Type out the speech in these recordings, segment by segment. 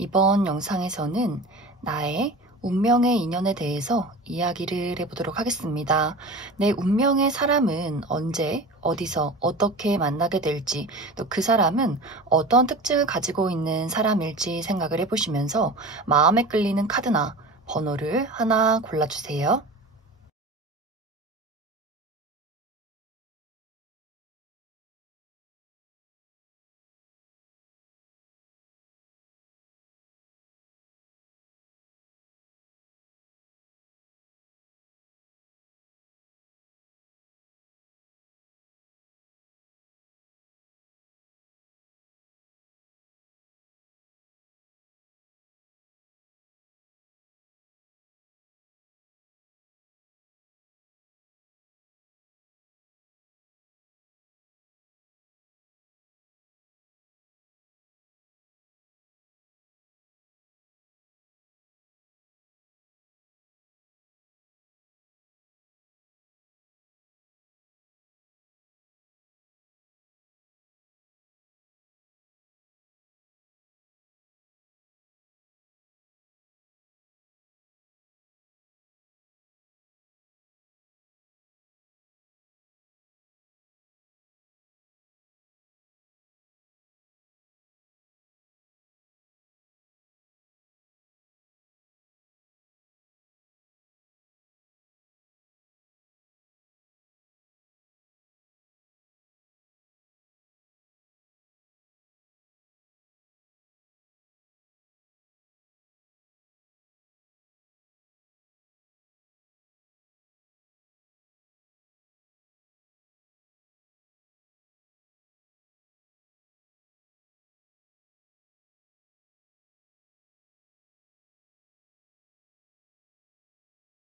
이번 영상에서는 나의 운명의 인연에 대해서 이야기를 해보도록 하겠습니다. 내 운명의 사람은 언제, 어디서, 어떻게 만나게 될지, 또 그 사람은 어떤 특징을 가지고 있는 사람일지 생각을 해보시면서 마음에 끌리는 카드나 번호를 하나 골라주세요.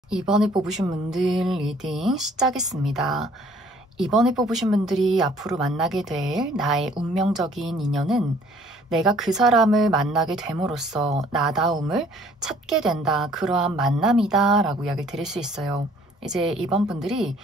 이번에 뽑으신 분들 리딩 시작하겠습니다. 이번에 뽑으신 분들이 앞으로 만나게 될 나의 운명적인 인연은 내가 그 사람을 만나게 됨으로써 나다움을 찾게 된다. 그러한 만남이다 라고 이야기를 드릴 수 있어요. 이제 이번 분들이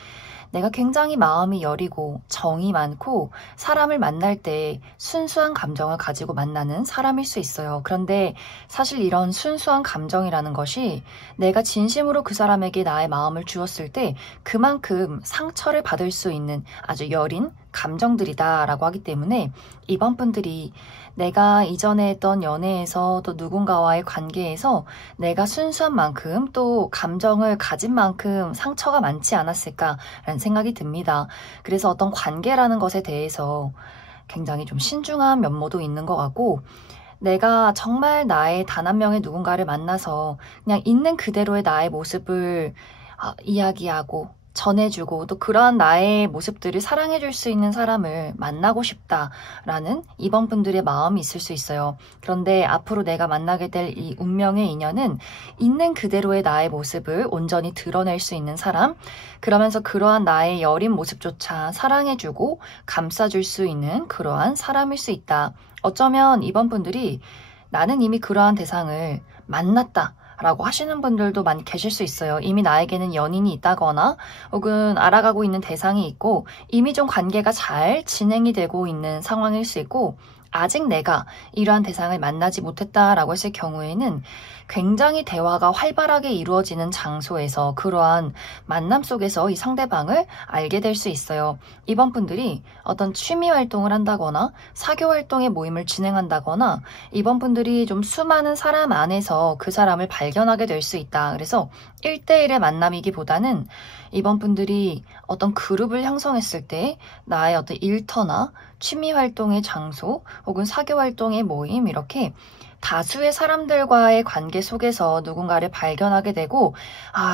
내가 굉장히 마음이 여리고 정이 많고 사람을 만날 때 순수한 감정을 가지고 만나는 사람일 수 있어요. 그런데 사실 이런 순수한 감정이라는 것이 내가 진심으로 그 사람에게 나의 마음을 주었을 때 그만큼 상처를 받을 수 있는 아주 여린 감정들이다 라고 하기 때문에 이번 분들이 내가 이전에 했던 연애에서 또 누군가와의 관계에서 내가 순수한 만큼 또 감정을 가진 만큼 상처가 많지 않았을까라는 생각이 듭니다. 그래서 어떤 관계라는 것에 대해서 굉장히 좀 신중한 면모도 있는 것 같고 내가 정말 나의 단 한 명의 누군가를 만나서 그냥 있는 그대로의 나의 모습을 이야기하고 전해주고 또 그러한 나의 모습들을 사랑해줄 수 있는 사람을 만나고 싶다라는 이번 분들의 마음이 있을 수 있어요. 그런데 앞으로 내가 만나게 될 이 운명의 인연은 있는 그대로의 나의 모습을 온전히 드러낼 수 있는 사람, 그러면서 그러한 나의 여린 모습조차 사랑해주고 감싸줄 수 있는 그러한 사람일 수 있다. 어쩌면 이번 분들이 나는 이미 그러한 대상을 만났다 라고 하시는 분들도 많이 계실 수 있어요. 이미 나에게는 연인이 있다거나 혹은 알아가고 있는 대상이 있고 이미 좀 관계가 잘 진행이 되고 있는 상황일 수 있고 아직 내가 이러한 대상을 만나지 못했다라고 했을 경우에는 굉장히 대화가 활발하게 이루어지는 장소에서 그러한 만남 속에서 이 상대방을 알게 될 수 있어요. 이번 분들이 어떤 취미 활동을 한다거나 사교 활동의 모임을 진행한다거나 이번 분들이 좀 수많은 사람 안에서 그 사람을 발견하게 될 수 있다. 그래서 1대1의 만남이기보다는 이번 분들이 어떤 그룹을 형성했을 때 나의 어떤 일터나 취미 활동의 장소 혹은 사교 활동의 모임 이렇게 다수의 사람들과의 관계 속에서 누군가를 발견하게 되고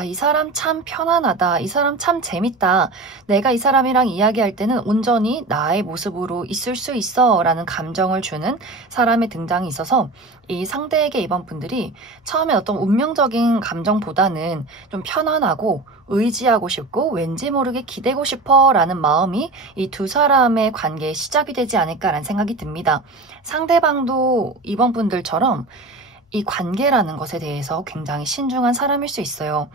이 사람 참 편안하다. 이 사람 참 재밌다. 내가 이 사람이랑 이야기할 때는 온전히 나의 모습으로 있을 수 있어 라는 감정을 주는 사람의 등장이 있어서 이 상대에게 이번 분들이 처음에 어떤 운명적인 감정보다는 좀 편안하고 의지하고 싶고 왠지 모르게 기대고 싶어 라는 마음이 이 두 사람의 관계의 시작이 되지 않을까라는 생각이 듭니다. 상대방도 이번 분들처럼 이 관계라는 것에 대해서 굉장히 신중한 사람일 수 있어요.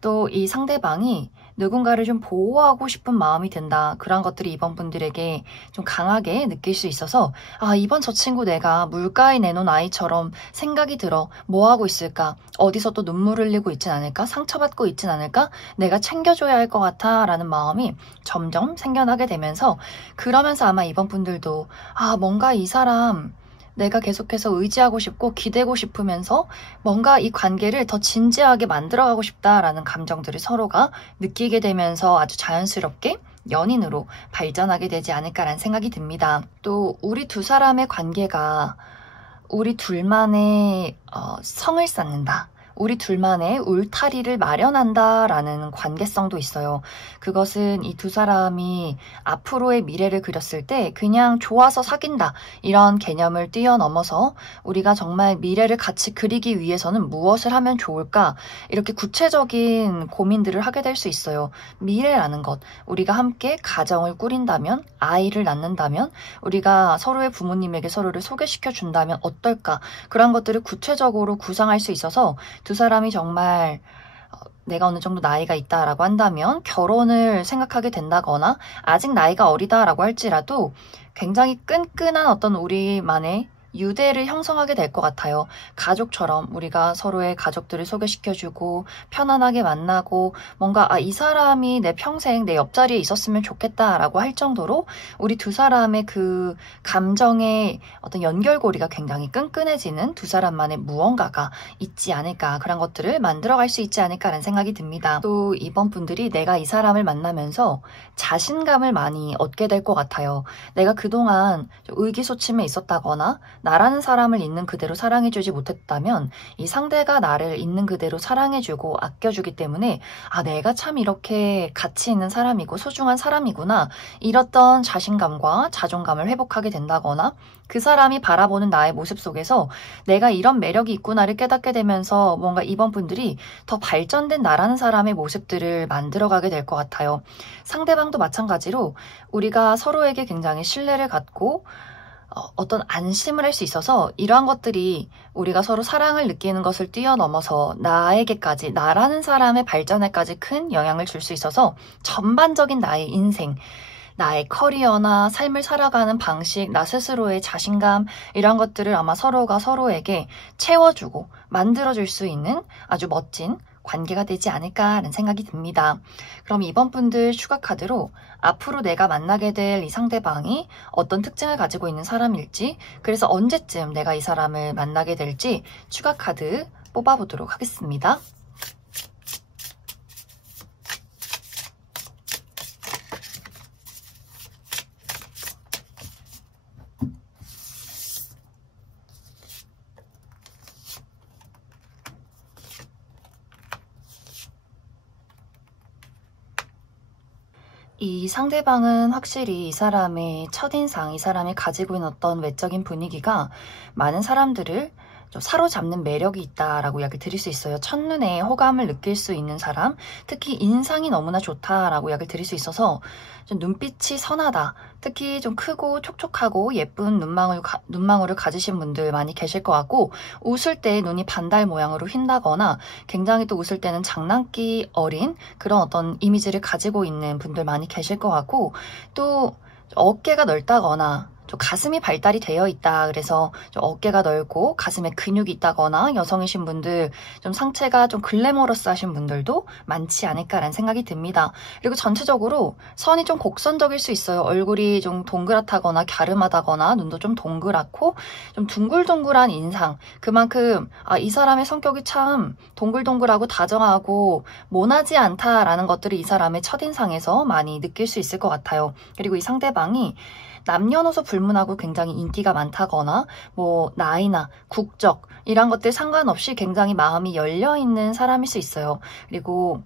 또 이 상대방이 누군가를 좀 보호하고 싶은 마음이 든다. 그런 것들이 이번 분들에게 좀 강하게 느낄 수 있어서 이번 저 친구 내가 물가에 내놓은 아이처럼 생각이 들어. 뭐 하고 있을까? 어디서 또 눈물 흘리고 있진 않을까? 상처받고 있진 않을까? 내가 챙겨줘야 할 것 같아 라는 마음이 점점 생겨나게 되면서 그러면서 아마 이번 분들도 뭔가 이 사람 내가 계속해서 의지하고 싶고 기대고 싶으면서 뭔가 이 관계를 더 진지하게 만들어가고 싶다라는 감정들을 서로가 느끼게 되면서 아주 자연스럽게 연인으로 발전하게 되지 않을까라는 생각이 듭니다. 또 우리 두 사람의 관계가 우리 둘만의 성을 쌓는다. 우리 둘만의 울타리를 마련한다라는 관계성도 있어요. 그것은 이 두 사람이 앞으로의 미래를 그렸을 때 그냥 좋아서 사귄다 이런 개념을 뛰어넘어서 우리가 정말 미래를 같이 그리기 위해서는 무엇을 하면 좋을까 이렇게 구체적인 고민들을 하게 될 수 있어요. 미래라는 것, 우리가 함께 가정을 꾸린다면, 아이를 낳는다면, 우리가 서로의 부모님에게 서로를 소개시켜 준다면 어떨까, 그런 것들을 구체적으로 구상할 수 있어서 두 사람이 정말 내가 어느 정도 나이가 있다라고 한다면 결혼을 생각하게 된다거나 아직 나이가 어리다라고 할지라도 굉장히 끈끈한 어떤 우리만의 유대를 형성하게 될 것 같아요. 가족처럼 우리가 서로의 가족들을 소개시켜주고 편안하게 만나고 뭔가 이 사람이 내 평생 내 옆자리에 있었으면 좋겠다라고 할 정도로 우리 두 사람의 그 감정의 어떤 연결고리가 굉장히 끈끈해지는 두 사람만의 무언가가 있지 않을까, 그런 것들을 만들어갈 수 있지 않을까라는 생각이 듭니다. 또 이번 분들이 내가 이 사람을 만나면서 자신감을 많이 얻게 될 것 같아요. 내가 그동안 의기소침해 있었다거나 나라는 사람을 있는 그대로 사랑해주지 못했다면 이 상대가 나를 있는 그대로 사랑해주고 아껴주기 때문에 내가 참 이렇게 가치 있는 사람이고 소중한 사람이구나, 이랬던 자신감과 자존감을 회복하게 된다거나 그 사람이 바라보는 나의 모습 속에서 내가 이런 매력이 있구나를 깨닫게 되면서 뭔가 이번 분들이 더 발전된 나라는 사람의 모습들을 만들어가게 될 것 같아요. 상대방도 마찬가지로 우리가 서로에게 굉장히 신뢰를 갖고 어떤 안심을 할 수 있어서 이러한 것들이 우리가 서로 사랑을 느끼는 것을 뛰어넘어서 나에게까지, 나라는 사람의 발전에까지 큰 영향을 줄 수 있어서 전반적인 나의 인생, 나의 커리어나 삶을 살아가는 방식, 나 스스로의 자신감, 이런 것들을 아마 서로가 서로에게 채워주고 만들어줄 수 있는 아주 멋진 관계가 되지 않을까라는 생각이 듭니다. 그럼 이번 분들 추가 카드로 앞으로 내가 만나게 될 이 상대방이 어떤 특징을 가지고 있는 사람일지, 그래서 언제쯤 내가 이 사람을 만나게 될지 추가 카드 뽑아보도록 하겠습니다. 이 상대방은 확실히 이 사람의 첫인상, 이 사람이 가지고 있는 어떤 외적인 분위기가 많은 사람들을 좀 사로잡는 매력이 있다라고 이야기 드릴 수 있어요. 첫눈에 호감을 느낄 수 있는 사람, 특히 인상이 너무나 좋다라고 이야기 드릴 수 있어서 좀 눈빛이 선하다, 특히 좀 크고 촉촉하고 예쁜 눈망울을 가지신 분들 많이 계실 것 같고, 웃을 때 눈이 반달 모양으로 휜다거나 굉장히 또 웃을 때는 장난기 어린 그런 어떤 이미지를 가지고 있는 분들 많이 계실 것 같고, 또 어깨가 넓다거나 좀 가슴이 발달이 되어 있다, 그래서 좀 어깨가 넓고 가슴에 근육이 있다거나 여성이신 분들, 좀 상체가 좀 글래머러스하신 분들도 많지 않을까라는 생각이 듭니다. 그리고 전체적으로 선이 좀 곡선적일 수 있어요. 얼굴이 좀 동그랗다거나 갸름하다거나 눈도 좀 동그랗고 좀 둥글둥글한 인상, 그만큼 이 사람의 성격이 참 동글동글하고 다정하고 모나지 않다라는 것들을 이 사람의 첫인상에서 많이 느낄 수 있을 것 같아요. 그리고 이 상대방이 남녀노소 불문하고 굉장히 인기가 많다거나 뭐 나이나 국적 이런 것들 상관없이 굉장히 마음이 열려있는 사람일 수 있어요. 그리고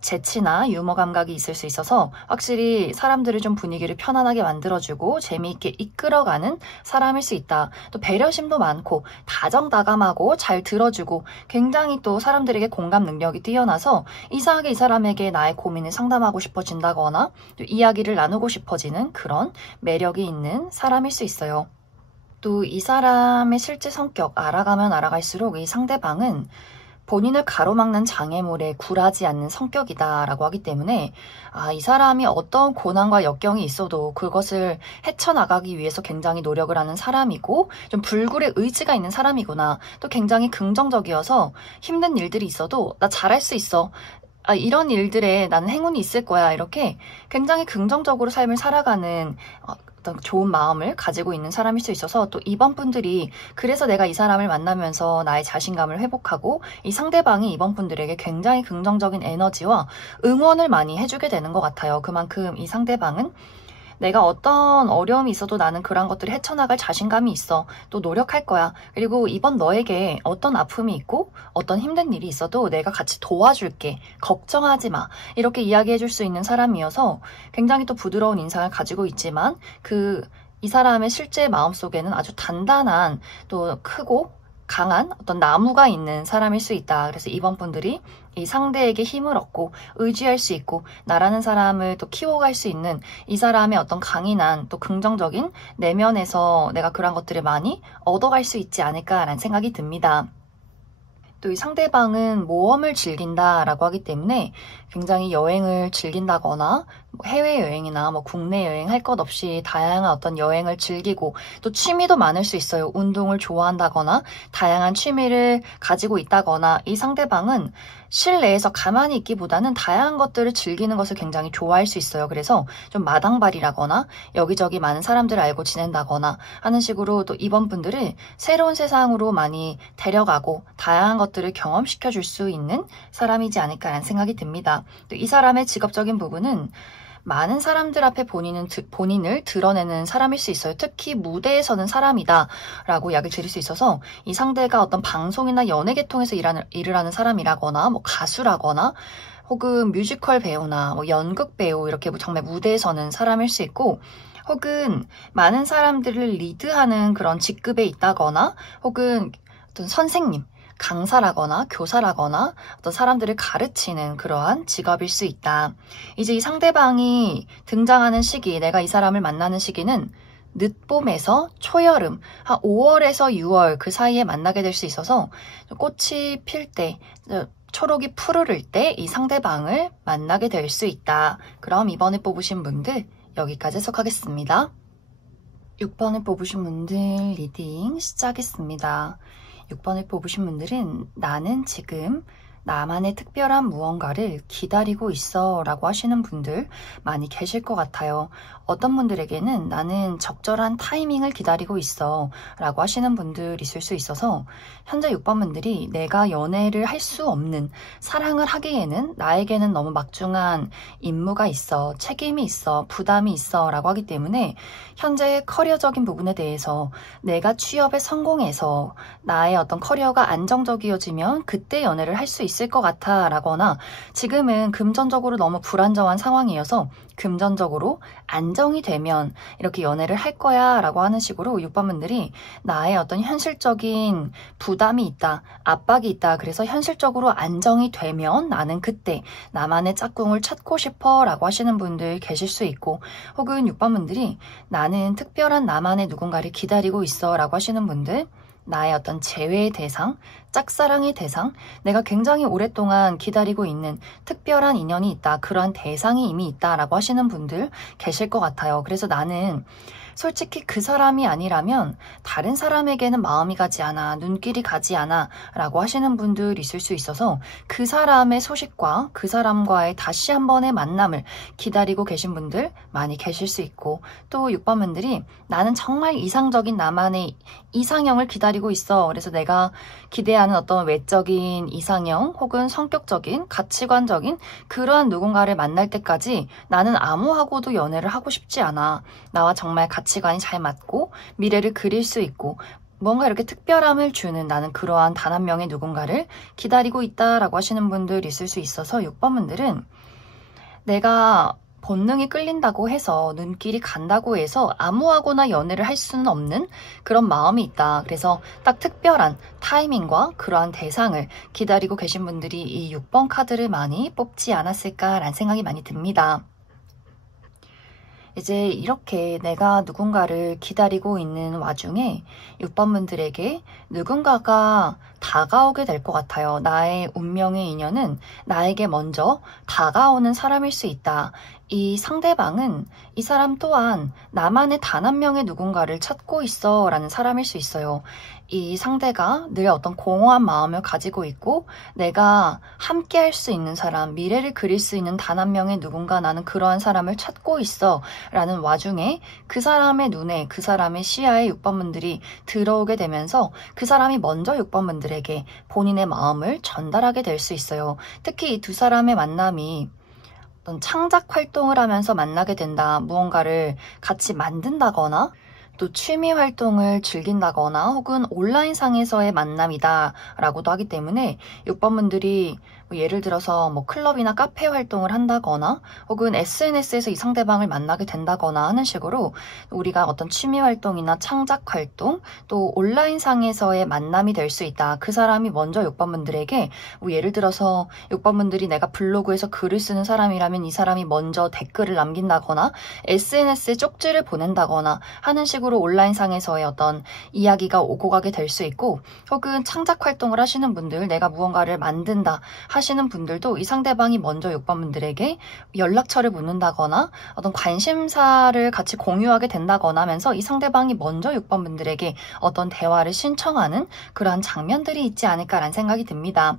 재치나 유머 감각이 있을 수 있어서 확실히 사람들을 좀 분위기를 편안하게 만들어주고 재미있게 이끌어가는 사람일 수 있다. 또 배려심도 많고 다정다감하고 잘 들어주고 굉장히 또 사람들에게 공감 능력이 뛰어나서 이상하게 이 사람에게 나의 고민을 상담하고 싶어진다거나 또 이야기를 나누고 싶어지는 그런 매력이 있는 사람일 수 있어요. 또 이 사람의 실제 성격 알아가면 알아갈수록 이 상대방은 본인을 가로막는 장애물에 굴하지 않는 성격이다라고 하기 때문에 이 사람이 어떤 고난과 역경이 있어도 그것을 헤쳐나가기 위해서 굉장히 노력을 하는 사람이고 좀 불굴의 의지가 있는 사람이구나. 또 굉장히 긍정적이어서 힘든 일들이 있어도 나 잘할 수 있어. 이런 일들에 나는 행운이 있을 거야. 이렇게 굉장히 긍정적으로 삶을 살아가는 어떤 좋은 마음을 가지고 있는 사람일 수 있어서 또 이번 분들이 그래서 내가 이 사람을 만나면서 나의 자신감을 회복하고 이 상대방이 이번 분들에게 굉장히 긍정적인 에너지와 응원을 많이 해주게 되는 것 같아요. 그만큼 이 상대방은 내가 어떤 어려움이 있어도 나는 그런 것들을 헤쳐나갈 자신감이 있어. 또 노력할 거야. 그리고 이번 너에게 어떤 아픔이 있고 어떤 힘든 일이 있어도 내가 같이 도와줄게. 걱정하지 마. 이렇게 이야기해줄 수 있는 사람이어서 굉장히 또 부드러운 인상을 가지고 있지만 이 사람의 실제 마음속에는 아주 단단한 또 크고 강한 어떤 나무가 있는 사람일 수 있다. 그래서 이번 분들이 이 상대에게 힘을 얻고 의지할 수 있고 나라는 사람을 또 키워갈 수 있는 이 사람의 어떤 강인한 또 긍정적인 내면에서 내가 그런 것들을 많이 얻어갈 수 있지 않을까라는 생각이 듭니다. 또 이 상대방은 모험을 즐긴다라고 하기 때문에 굉장히 여행을 즐긴다거나 해외여행이나 국내 여행 할 것 없이 다양한 어떤 여행을 즐기고 또 취미도 많을 수 있어요. 운동을 좋아한다거나 다양한 취미를 가지고 있다거나 이 상대방은 실내에서 가만히 있기보다는 다양한 것들을 즐기는 것을 굉장히 좋아할 수 있어요. 그래서 좀 마당발이라거나 여기저기 많은 사람들을 알고 지낸다거나 하는 식으로 또 이번 분들을 새로운 세상으로 많이 데려가고 다양한 것들을 경험시켜 줄 수 있는 사람이지 않을까라는 생각이 듭니다. 또 이 사람의 직업적인 부분은 많은 사람들 앞에 본인을 드러내는 사람일 수 있어요. 특히 무대에 서는 사람이다 라고 이야기를 드릴 수 있어서 이 상대가 어떤 방송이나 연예 계통에서 일을 하는 사람이라거나 가수라거나 혹은 뮤지컬 배우나 연극 배우 이렇게 정말 무대에 서는 사람일 수 있고 혹은 많은 사람들을 리드하는 그런 직급에 있다거나 혹은 어떤 선생님 강사라거나 교사라거나 어떤 사람들을 가르치는 그러한 직업일 수 있다. 이제 이 상대방이 등장하는 시기, 내가 이 사람을 만나는 시기는 늦봄에서 초여름, 한 5월에서 6월 그 사이에 만나게 될 수 있어서 꽃이 필 때, 초록이 푸르를 때 이 상대방을 만나게 될 수 있다. 그럼 이번에 뽑으신 분들 여기까지 해석하겠습니다. 6번을 뽑으신 분들 리딩 시작했습니다. 6번을 뽑으신 분들은 나는 지금 나만의 특별한 무언가를 기다리고 있어 라고 하시는 분들 많이 계실 것 같아요. 어떤 분들에게는 나는 적절한 타이밍을 기다리고 있어 라고 하시는 분들 있을 수 있어서 현재 6번 분들이 내가 연애를 할 수 없는 사랑을 하기에는 나에게는 너무 막중한 임무가 있어, 책임이 있어, 부담이 있어 라고 하기 때문에 현재 커리어적인 부분에 대해서 내가 취업에 성공해서 나의 어떤 커리어가 안정적이어지면 그때 연애를 할 수 있을 것 같아 라거나 지금은 금전적으로 너무 불안정한 상황이어서 금전적으로 안정이 되면 이렇게 연애를 할 거야 라고 하는 식으로 6번 분들이 나의 어떤 현실적인 부담이 있다, 압박이 있다. 그래서 현실적으로 안정이 되면 나는 그때 나만의 짝꿍을 찾고 싶어 라고 하시는 분들 계실 수 있고 혹은 6번 분들이 나는 특별한 나만의 누군가를 기다리고 있어 라고 하시는 분들 나의 어떤 재회의 대상, 짝사랑의 대상, 내가 굉장히 오랫동안 기다리고 있는 특별한 인연이 있다. 그러한 대상이 이미 있다라고 하시는 분들 계실 것 같아요. 그래서 나는 솔직히 그 사람이 아니라면 다른 사람에게는 마음이 가지 않아, 눈길이 가지 않아 라고 하시는 분들 있을 수 있어서 그 사람의 소식과 그 사람과의 다시 한 번의 만남을 기다리고 계신 분들 많이 계실 수 있고 또 6번 분들이 나는 정말 이상적인 나만의 이상형을 기다리고 있어. 그래서 내가 기대하는 어떤 외적인 이상형 혹은 성격적인 가치관적인 그러한 누군가를 만날 때까지 나는 아무하고도 연애를 하고 싶지 않아. 나와 정말 가치관이 잘 맞고 미래를 그릴 수 있고 뭔가 이렇게 특별함을 주는 나는 그러한 단 한 명의 누군가를 기다리고 있다라고 하시는 분들 있을 수 있어서 6번 분들은 내가 본능이 끌린다고 해서 눈길이 간다고 해서 아무하고나 연애를 할 수는 없는 그런 마음이 있다. 그래서 딱 특별한 타이밍과 그러한 대상을 기다리고 계신 분들이 이 6번 카드를 많이 뽑지 않았을까라는 생각이 많이 듭니다. 이제 이렇게 내가 누군가를 기다리고 있는 와중에 6번 분들에게 누군가가 다가오게 될 것 같아요. 나의 운명의 인연은 나에게 먼저 다가오는 사람일 수 있다. 이 상대방은 이 사람 또한 나만의 단 한 명의 누군가를 찾고 있어 라는 사람일 수 있어요. 이 상대가 늘 어떤 공허한 마음을 가지고 있고 내가 함께 할 수 있는 사람, 미래를 그릴 수 있는 단 한 명의 누군가, 나는 그러한 사람을 찾고 있어 라는 와중에 그 사람의 눈에, 그 사람의 시야에 6번분들이 들어오게 되면서 그 사람이 먼저 6번분들에게 본인의 마음을 전달하게 될 수 있어요. 특히 이 두 사람의 만남이 어떤 창작 활동을 하면서 만나게 된다, 무언가를 같이 만든다거나 또 취미 활동을 즐긴다거나 혹은 온라인상에서의 만남이다 라고도 하기 때문에 6번분들이 예를 들어서 클럽이나 카페 활동을 한다거나 혹은 SNS에서 이 상대방을 만나게 된다거나 하는 식으로 우리가 어떤 취미 활동이나 창작 활동 또 온라인상에서의 만남이 될 수 있다. 그 사람이 먼저 6번분들에게 예를 들어서 6번분들이 내가 블로그에서 글을 쓰는 사람이라면 이 사람이 먼저 댓글을 남긴다거나 SNS에 쪽지를 보낸다거나 하는 식으로 온라인상에서의 어떤 이야기가 오고 가게 될 수 있고, 혹은 창작 활동을 하시는 분들, 내가 무언가를 만든다 하시는 분들도 이 상대방이 먼저 6번분들에게 연락처를 묻는다거나 어떤 관심사를 같이 공유하게 된다거나 하면서 이 상대방이 먼저 6번분들에게 어떤 대화를 신청하는 그러한 장면들이 있지 않을까라는 생각이 듭니다.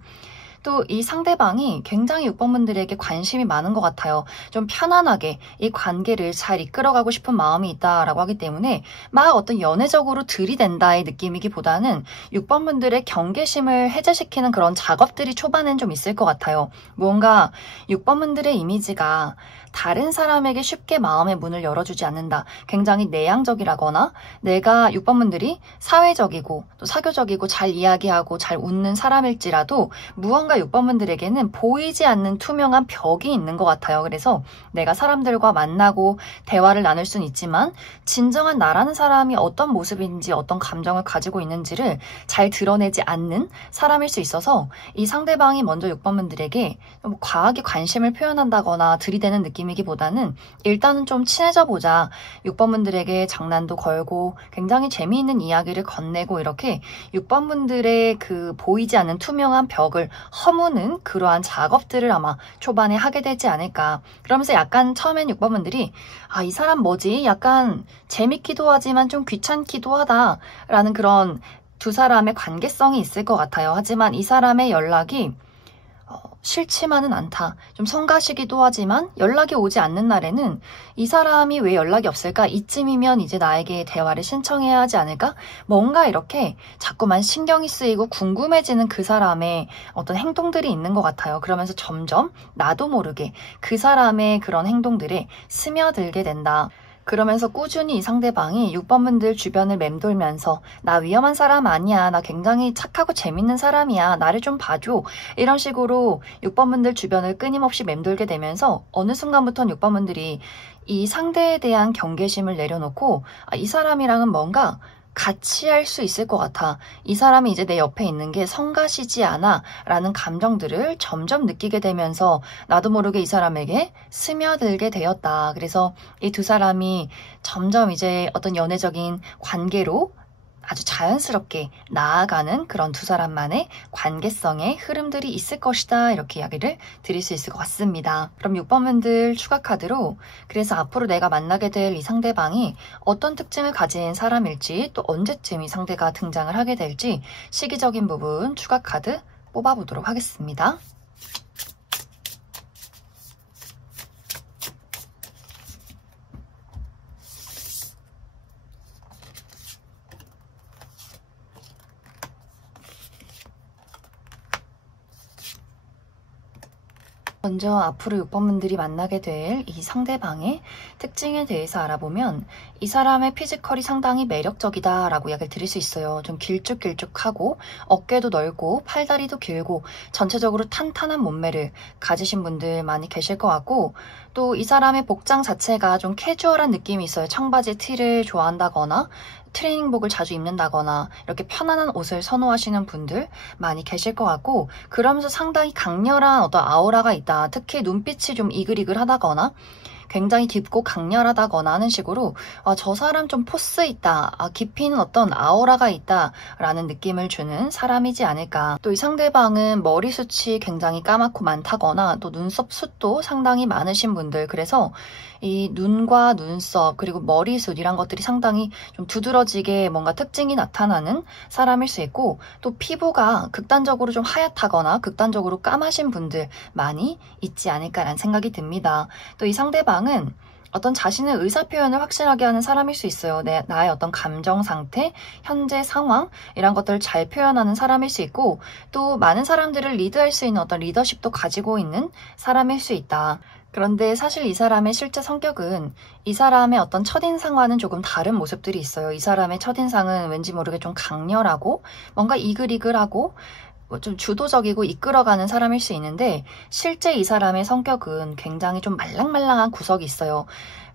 또 이 상대방이 굉장히 6번분들에게 관심이 많은 것 같아요. 좀 편안하게 이 관계를 잘 이끌어가고 싶은 마음이 있다라고 하기 때문에 막 어떤 연애적으로 들이댄다의 느낌이기보다는 6번분들의 경계심을 해제시키는 그런 작업들이 초반엔 좀 있을 것 같아요. 뭔가 6번분들의 이미지가 다른 사람에게 쉽게 마음의 문을 열어주지 않는다. 굉장히 내향적이라거나 내가 6번분들이 사회적이고 또 사교적이고 잘 이야기하고 잘 웃는 사람일지라도 무언가 6번분들에게는 보이지 않는 투명한 벽이 있는 것 같아요. 그래서 내가 사람들과 만나고 대화를 나눌 수는 있지만 진정한 나라는 사람이 어떤 모습인지 어떤 감정을 가지고 있는지를 잘 드러내지 않는 사람일 수 있어서 이 상대방이 먼저 6번분들에게 과하게 관심을 표현한다거나 들이대는 느낌이기보다는 일단은 좀 친해져 보자. 6번분들에게 장난도 걸고 굉장히 재미있는 이야기를 건네고 이렇게 6번분들의 그 보이지 않는 투명한 벽을 허무는 그러한 작업들을 아마 초반에 하게 되지 않을까. 그러면서 약간 처음엔 6번분들이 이 사람 뭐지? 약간 재밌기도 하지만 좀 귀찮기도 하다라는 그런 두 사람의 관계성이 있을 것 같아요. 하지만 이 사람의 연락이 싫지만은 않다. 좀 성가시기도 하지만 연락이 오지 않는 날에는 이 사람이 왜 연락이 없을까? 이쯤이면 이제 나에게 대화를 신청해야 하지 않을까? 뭔가 이렇게 자꾸만 신경이 쓰이고 궁금해지는 그 사람의 어떤 행동들이 있는 것 같아요. 그러면서 점점 나도 모르게 그 사람의 그런 행동들에 스며들게 된다. 그러면서 꾸준히 이 상대방이 6번분들 주변을 맴돌면서 나 위험한 사람 아니야. 나 굉장히 착하고 재밌는 사람이야. 나를 좀 봐줘. 이런 식으로 6번분들 주변을 끊임없이 맴돌게 되면서 어느 순간부터는 6번분들이 이 상대에 대한 경계심을 내려놓고 이 사람이랑은 뭔가 같이 할 수 있을 것 같아. 이 사람이 이제 내 옆에 있는 게 성가시지 않아 라는 감정들을 점점 느끼게 되면서 나도 모르게 이 사람에게 스며들게 되었다. 그래서 이 두 사람이 점점 이제 어떤 연애적인 관계로 아주 자연스럽게 나아가는 그런 두 사람만의 관계성의 흐름들이 있을 것이다. 이렇게 이야기를 드릴 수 있을 것 같습니다. 그럼 6번분들 추가 카드로 그래서 앞으로 내가 만나게 될 이 상대방이 어떤 특징을 가진 사람일지 또 언제쯤 이 상대가 등장을 하게 될지 시기적인 부분 추가 카드 뽑아보도록 하겠습니다. 먼저 앞으로 6번분들이 만나게 될 이 상대방의 특징에 대해서 알아보면 이 사람의 피지컬이 상당히 매력적이다 라고 이야기를 드릴 수 있어요. 좀 길쭉길쭉하고 어깨도 넓고 팔다리도 길고 전체적으로 탄탄한 몸매를 가지신 분들 많이 계실 것 같고, 또 이 사람의 복장 자체가 좀 캐주얼한 느낌이 있어요. 청바지 티를 좋아한다거나 트레이닝복을 자주 입는다거나 이렇게 편안한 옷을 선호하시는 분들 많이 계실 것 같고, 그러면서 상당히 강렬한 어떤 아우라가 있다. 특히 눈빛이 좀 이글이글하다거나 굉장히 깊고 강렬하다거나 하는 식으로 저 사람 좀 포스 있다, 깊이 있는 어떤 아우라가 있다 라는 느낌을 주는 사람이지 않을까. 또 이 상대방은 머리숱이 굉장히 까맣고 많다거나 또 눈썹 숱도 상당히 많으신 분들, 그래서 이 눈과 눈썹 그리고 머리숱 이란 것들이 상당히 좀 두드러지게 뭔가 특징이 나타나는 사람일 수 있고, 또 피부가 극단적으로 좀 하얗다거나 극단적으로 까마신 분들 많이 있지 않을까라는 생각이 듭니다. 또 이 상대방은 어떤 자신의 의사표현을 확실하게 하는 사람일 수 있어요. 나의 어떤 감정 상태, 현재 상황 이런 것들을 잘 표현하는 사람일 수 있고, 또 많은 사람들을 리드할 수 있는 어떤 리더십도 가지고 있는 사람일 수 있다. 그런데 사실 이 사람의 실제 성격은 이 사람의 어떤 첫인상과는 조금 다른 모습들이 있어요. 이 사람의 첫인상은 왠지 모르게 좀 강렬하고 뭔가 이글이글하고 좀 주도적이고 이끌어가는 사람일 수 있는데, 실제 이 사람의 성격은 굉장히 좀 말랑말랑한 구석이 있어요.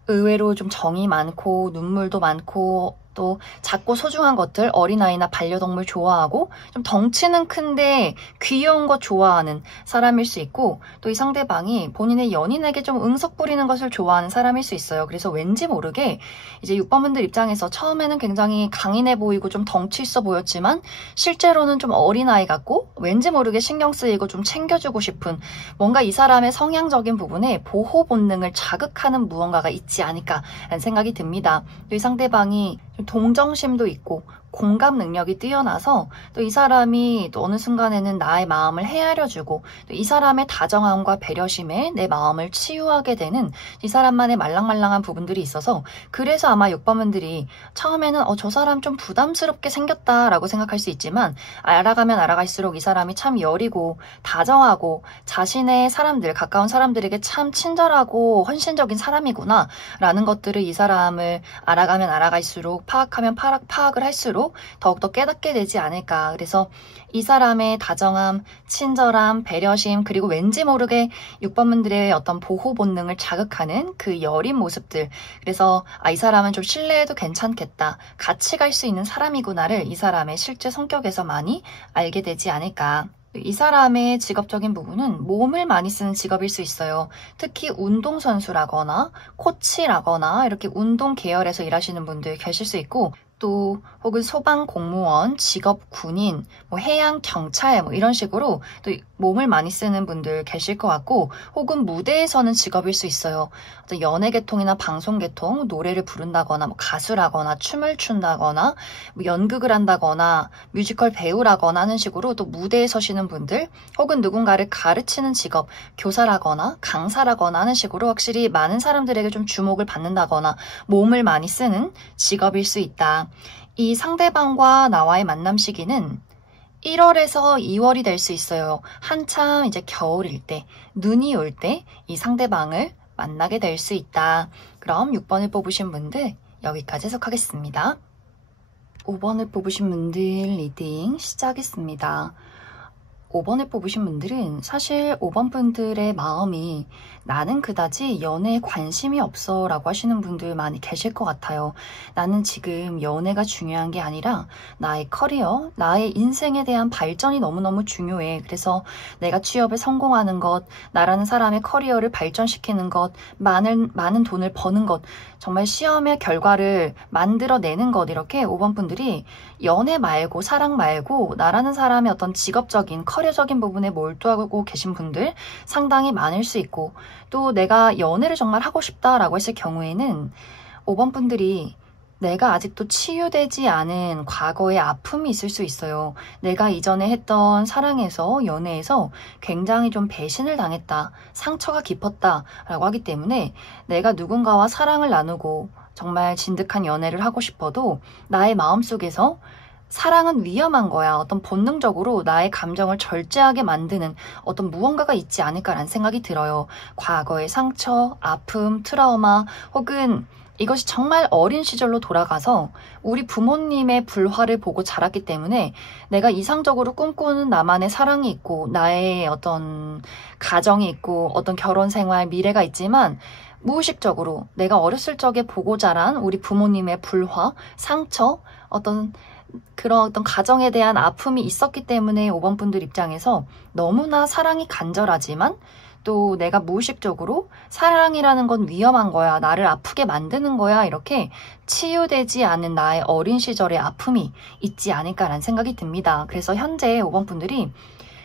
의외로 좀 정이 많고 눈물도 많고 또 작고 소중한 것들, 어린아이나 반려동물 좋아하고 좀 덩치는 큰데 귀여운 것 좋아하는 사람일 수 있고, 또 이 상대방이 본인의 연인에게 좀 응석 부리는 것을 좋아하는 사람일 수 있어요. 그래서 왠지 모르게 이제 6번 분들 입장에서 처음에는 굉장히 강인해 보이고 좀 덩치 있어 보였지만 실제로는 좀 어린아이 같고 왠지 모르게 신경 쓰이고 좀 챙겨주고 싶은, 뭔가 이 사람의 성향적인 부분에 보호 본능을 자극하는 무언가가 있지 않을까라는 생각이 듭니다. 또 이 상대방이 동정심도 있고 공감 능력이 뛰어나서 또 이 사람이 또 어느 순간에는 나의 마음을 헤아려주고 또 이 사람의 다정함과 배려심에 내 마음을 치유하게 되는 이 사람만의 말랑말랑한 부분들이 있어서, 그래서 아마 6번분들이 처음에는 저 사람 좀 부담스럽게 생겼다라고 생각할 수 있지만 알아가면 알아갈수록 이 사람이 참 여리고 다정하고 자신의 사람들, 가까운 사람들에게 참 친절하고 헌신적인 사람이구나 라는 것들을 이 사람을 알아가면 알아갈수록 파악하면 파악을 할수록 더욱더 깨닫게 되지 않을까. 그래서 이 사람의 다정함, 친절함, 배려심, 그리고 왠지 모르게 6번분들의 어떤 보호 본능을 자극하는 그 여린 모습들, 그래서 이 사람은 좀 신뢰해도 괜찮겠다, 같이 갈 수 있는 사람이구나를 이 사람의 실제 성격에서 많이 알게 되지 않을까. 이 사람의 직업적인 부분은 몸을 많이 쓰는 직업일 수 있어요. 특히 운동선수라거나 코치라거나 이렇게 운동 계열에서 일하시는 분들 계실 수 있고, 또 혹은 소방공무원, 직업군인, 해양 경찰 이런 식으로 또 몸을 많이 쓰는 분들 계실 것 같고, 혹은 무대에서는 직업일 수 있어요. 어떤 연예계통이나 방송계통, 노래를 부른다거나 가수라거나 춤을 춘다거나 연극을 한다거나 뮤지컬 배우라거나 하는 식으로 또 무대에 서시는 분들, 혹은 누군가를 가르치는 직업, 교사라거나 강사라거나 하는 식으로 확실히 많은 사람들에게 좀 주목을 받는다거나 몸을 많이 쓰는 직업일 수 있다. 이 상대방과 나와의 만남 시기는 1월에서 2월이 될 수 있어요. 한참 이제 겨울일 때, 눈이 올 때 이 상대방을 만나게 될 수 있다. 그럼 6번을 뽑으신 분들 여기까지 해석하겠습니다. 5번을 뽑으신 분들 리딩 시작했습니다. 5번을 뽑으신 분들은 사실 5번 분들의 마음이 나는 그다지 연애에 관심이 없어 라고 하시는 분들 많이 계실 것 같아요. 나는 지금 연애가 중요한 게 아니라 나의 커리어, 나의 인생에 대한 발전이 너무너무 중요해. 그래서 내가 취업에 성공하는 것, 나라는 사람의 커리어를 발전시키는 것, 많은 돈을 버는 것, 정말 시험의 결과를 만들어내는 것, 이렇게 5번 분들이 연애 말고 사랑 말고 나라는 사람의 어떤 직업적인 커리어적인 부분에 몰두하고 계신 분들 상당히 많을 수 있고, 또 내가 연애를 정말 하고 싶다라고 했을 경우에는 5번 분들이 내가 아직도 치유되지 않은 과거의 아픔이 있을 수 있어요. 내가 이전에 했던 사랑에서, 연애에서 굉장히 좀 배신을 당했다, 상처가 깊었다 라고 하기 때문에 내가 누군가와 사랑을 나누고 정말 진득한 연애를 하고 싶어도 나의 마음속에서 사랑은 위험한 거야, 어떤 본능적으로 나의 감정을 절제하게 만드는 어떤 무언가가 있지 않을까라는 생각이 들어요. 과거의 상처, 아픔, 트라우마, 혹은 이것이 정말 어린 시절로 돌아가서 우리 부모님의 불화를 보고 자랐기 때문에 내가 이상적으로 꿈꾸는 나만의 사랑이 있고 나의 어떤 가정이 있고 어떤 결혼 생활, 미래가 있지만 무의식적으로 내가 어렸을 적에 보고 자란 우리 부모님의 불화, 상처, 그런 어떤 가정에 대한 아픔이 있었기 때문에 5번 분들 입장에서 너무나 사랑이 간절하지만 또 내가 무의식적으로 사랑이라는 건 위험한 거야, 나를 아프게 만드는 거야, 이렇게 치유되지 않은 나의 어린 시절의 아픔이 있지 않을까라는 생각이 듭니다. 그래서 현재 5번 분들이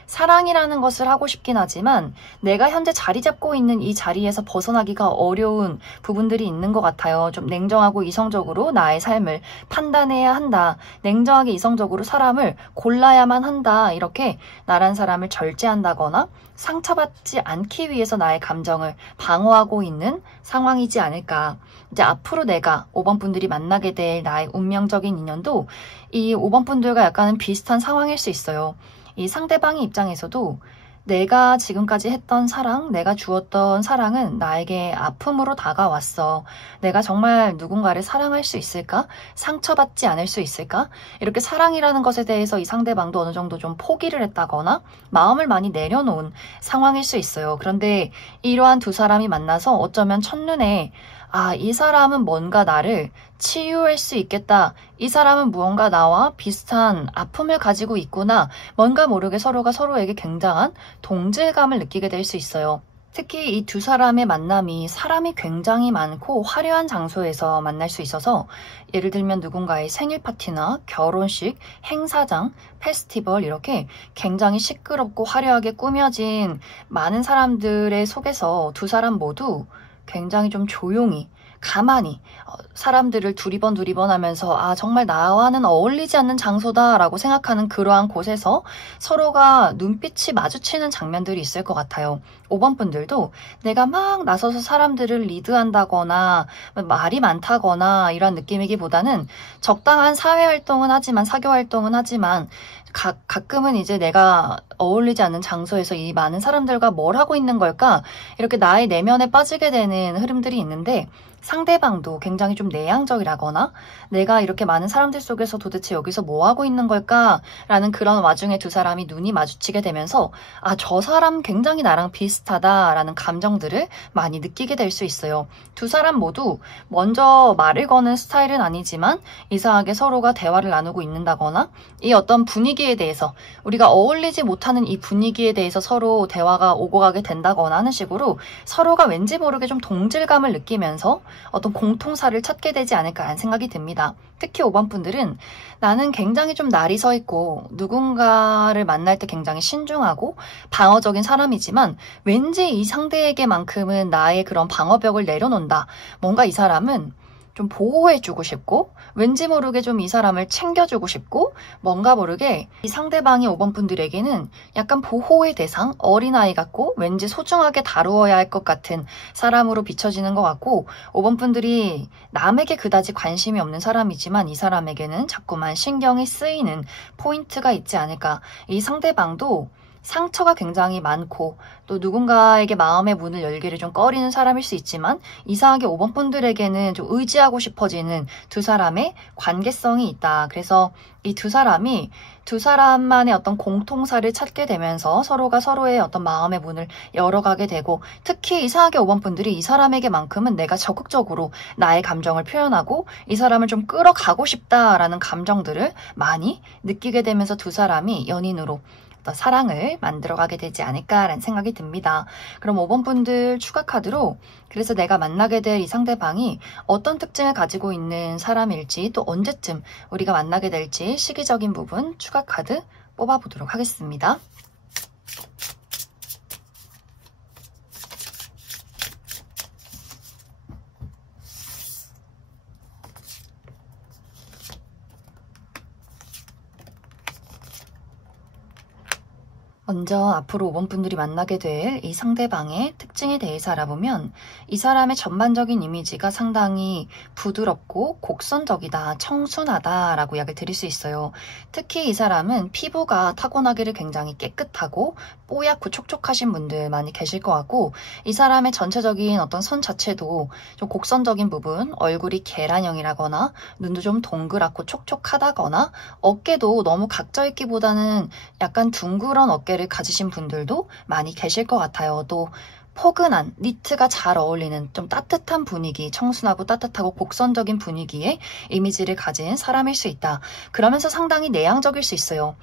사랑이라는 것을 하고 싶긴 하지만 내가 현재 자리 잡고 있는 이 자리에서 벗어나기가 어려운 부분들이 있는 것 같아요. 좀 냉정하고 이성적으로 나의 삶을 판단해야 한다. 냉정하게 이성적으로 사람을 골라야만 한다. 이렇게 나란 사람을 절제한다거나 상처받지 않기 위해서 나의 감정을 방어하고 있는 상황이지 않을까. 이제 앞으로 내가 5번 분들이 만나게 될 나의 운명적인 인연도 이 5번 분들과 약간은 비슷한 상황일 수 있어요. 이 상대방의 입장에서도 내가 지금까지 했던 사랑, 내가 주었던 사랑은 나에게 아픔으로 다가왔어. 내가 정말 누군가를 사랑할 수 있을까? 상처받지 않을 수 있을까? 이렇게 사랑이라는 것에 대해서 이 상대방도 어느 정도 좀 포기를 했다거나 마음을 많이 내려놓은 상황일 수 있어요. 그런데 이러한 두 사람이 만나서 어쩌면 첫눈에 이 사람은 뭔가 나를 치유할 수 있겠다. 이 사람은 무언가 나와 비슷한 아픔을 가지고 있구나. 뭔가 모르게 서로가 서로에게 굉장한 동질감을 느끼게 될 수 있어요. 특히 이 두 사람의 만남이 사람이 굉장히 많고 화려한 장소에서 만날 수 있어서 예를 들면 누군가의 생일 파티나 결혼식, 행사장, 페스티벌 이렇게 굉장히 시끄럽고 화려하게 꾸며진 많은 사람들의 속에서 두 사람 모두 굉장히 좀 조용히 가만히 사람들을 두리번 하면서 정말 나와는 어울리지 않는 장소다라고 생각하는 그러한 곳에서 서로가 눈빛이 마주치는 장면들이 있을 것 같아요. 5번 분들도 내가 막 나서서 사람들을 리드한다거나 말이 많다거나 이런 느낌이기보다는 적당한 사회활동은 하지만 사교활동은 하지만 가끔은 이제 내가 어울리지 않는 장소에서 이 많은 사람들과 뭘 하고 있는 걸까? 이렇게 나의 내면에 빠지게 되는 흐름들이 있는데 상대방도 굉장히 좀 내향적이라거나 내가 이렇게 많은 사람들 속에서 도대체 여기서 뭐 하고 있는 걸까? 라는 그런 와중에 두 사람이 눈이 마주치게 되면서 저 사람 굉장히 나랑 비슷하다라는 감정들을 많이 느끼게 될 수 있어요. 두 사람 모두 먼저 말을 거는 스타일은 아니지만 이상하게 서로가 대화를 나누고 있는다거나 이 어떤 분위기에 대해서 우리가 어울리지 못하는 이 분위기에 대해서 서로 대화가 오고 가게 된다거나 하는 식으로 서로가 왠지 모르게 좀 동질감을 느끼면서 어떤 공통사를 찾게 되지 않을까라는 생각이 듭니다. 특히 5번 분들은 나는 굉장히 좀 날이 서 있고 누군가를 만날 때 굉장히 신중하고 방어적인 사람이지만 왠지 이 상대에게만큼은 나의 그런 방어벽을 내려놓는다. 뭔가 이 사람은 좀 보호해주고 싶고 왠지 모르게 좀 이 사람을 챙겨주고 싶고 뭔가 모르게 이 상대방이 5번 분들에게는 약간 보호의 대상, 어린아이 같고 왠지 소중하게 다루어야 할 것 같은 사람으로 비춰지는 것 같고 5번 분들이 남에게 그다지 관심이 없는 사람이지만 이 사람에게는 자꾸만 신경이 쓰이는 포인트가 있지 않을까. 이 상대방도 상처가 굉장히 많고 또 누군가에게 마음의 문을 열기를 좀 꺼리는 사람일 수 있지만 이상하게 5번 분들에게는 좀 의지하고 싶어지는 두 사람의 관계성이 있다. 그래서 이 두 사람이 두 사람만의 어떤 공통사를 찾게 되면서 서로가 서로의 어떤 마음의 문을 열어가게 되고 특히 이상하게 5번 분들이 이 사람에게만큼은 내가 적극적으로 나의 감정을 표현하고 이 사람을 좀 끌어가고 싶다라는 감정들을 많이 느끼게 되면서 두 사람이 연인으로 사랑을 만들어가게 되지 않을까라는 생각이 듭니다. 그럼 5번 분들 추가 카드로 그래서 내가 만나게 될 이 상대방이 어떤 특징을 가지고 있는 사람일지 또 언제쯤 우리가 만나게 될지 시기적인 부분 추가 카드 뽑아보도록 하겠습니다. 먼저 앞으로 5번 분들이 만나게 될 이 상대방의 특징에 대해서 알아보면 이 사람의 전반적인 이미지가 상당히 부드럽고 곡선적이다, 청순하다 라고 이야기를 드릴 수 있어요. 특히 이 사람은 피부가 타고나기를 굉장히 깨끗하고 뽀얗고 촉촉하신 분들 많이 계실 것 같고 이 사람의 전체적인 어떤 손 자체도 좀 곡선적인 부분, 얼굴이 계란형이라거나 눈도 좀 동그랗고 촉촉하다거나 어깨도 너무 각져있기보다는 약간 둥그런 어깨를 가지신 분들도 많이 계실 것 같아요. 또 포근한 니트가 잘 어울리는 좀 따뜻한 분위기, 청순하고 따뜻하고 곡선적인 분위기의 이미지를 가진 사람일 수 있다. 그러면서 상당히 내향적일 수 있어요.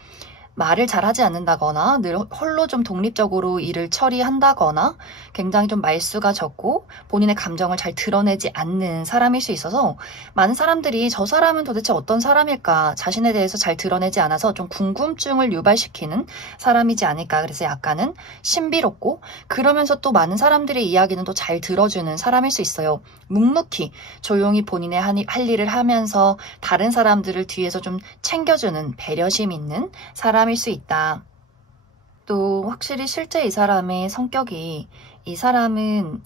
말을 잘하지 않는다거나 늘 홀로 좀 독립적으로 일을 처리한다거나 굉장히 좀 말수가 적고 본인의 감정을 잘 드러내지 않는 사람일 수 있어서 많은 사람들이 저 사람은 도대체 어떤 사람일까 자신에 대해서 잘 드러내지 않아서 좀 궁금증을 유발시키는 사람이지 않을까. 그래서 약간은 신비롭고 그러면서 또 많은 사람들의 이야기는 또 잘 들어주는 사람일 수 있어요. 묵묵히 조용히 본인의 할 일을 하면서 다른 사람들을 뒤에서 좀 챙겨주는 배려심 있는 사람일 수 있다. 또 확실히 실제 이 사람의 성격이 이 사람은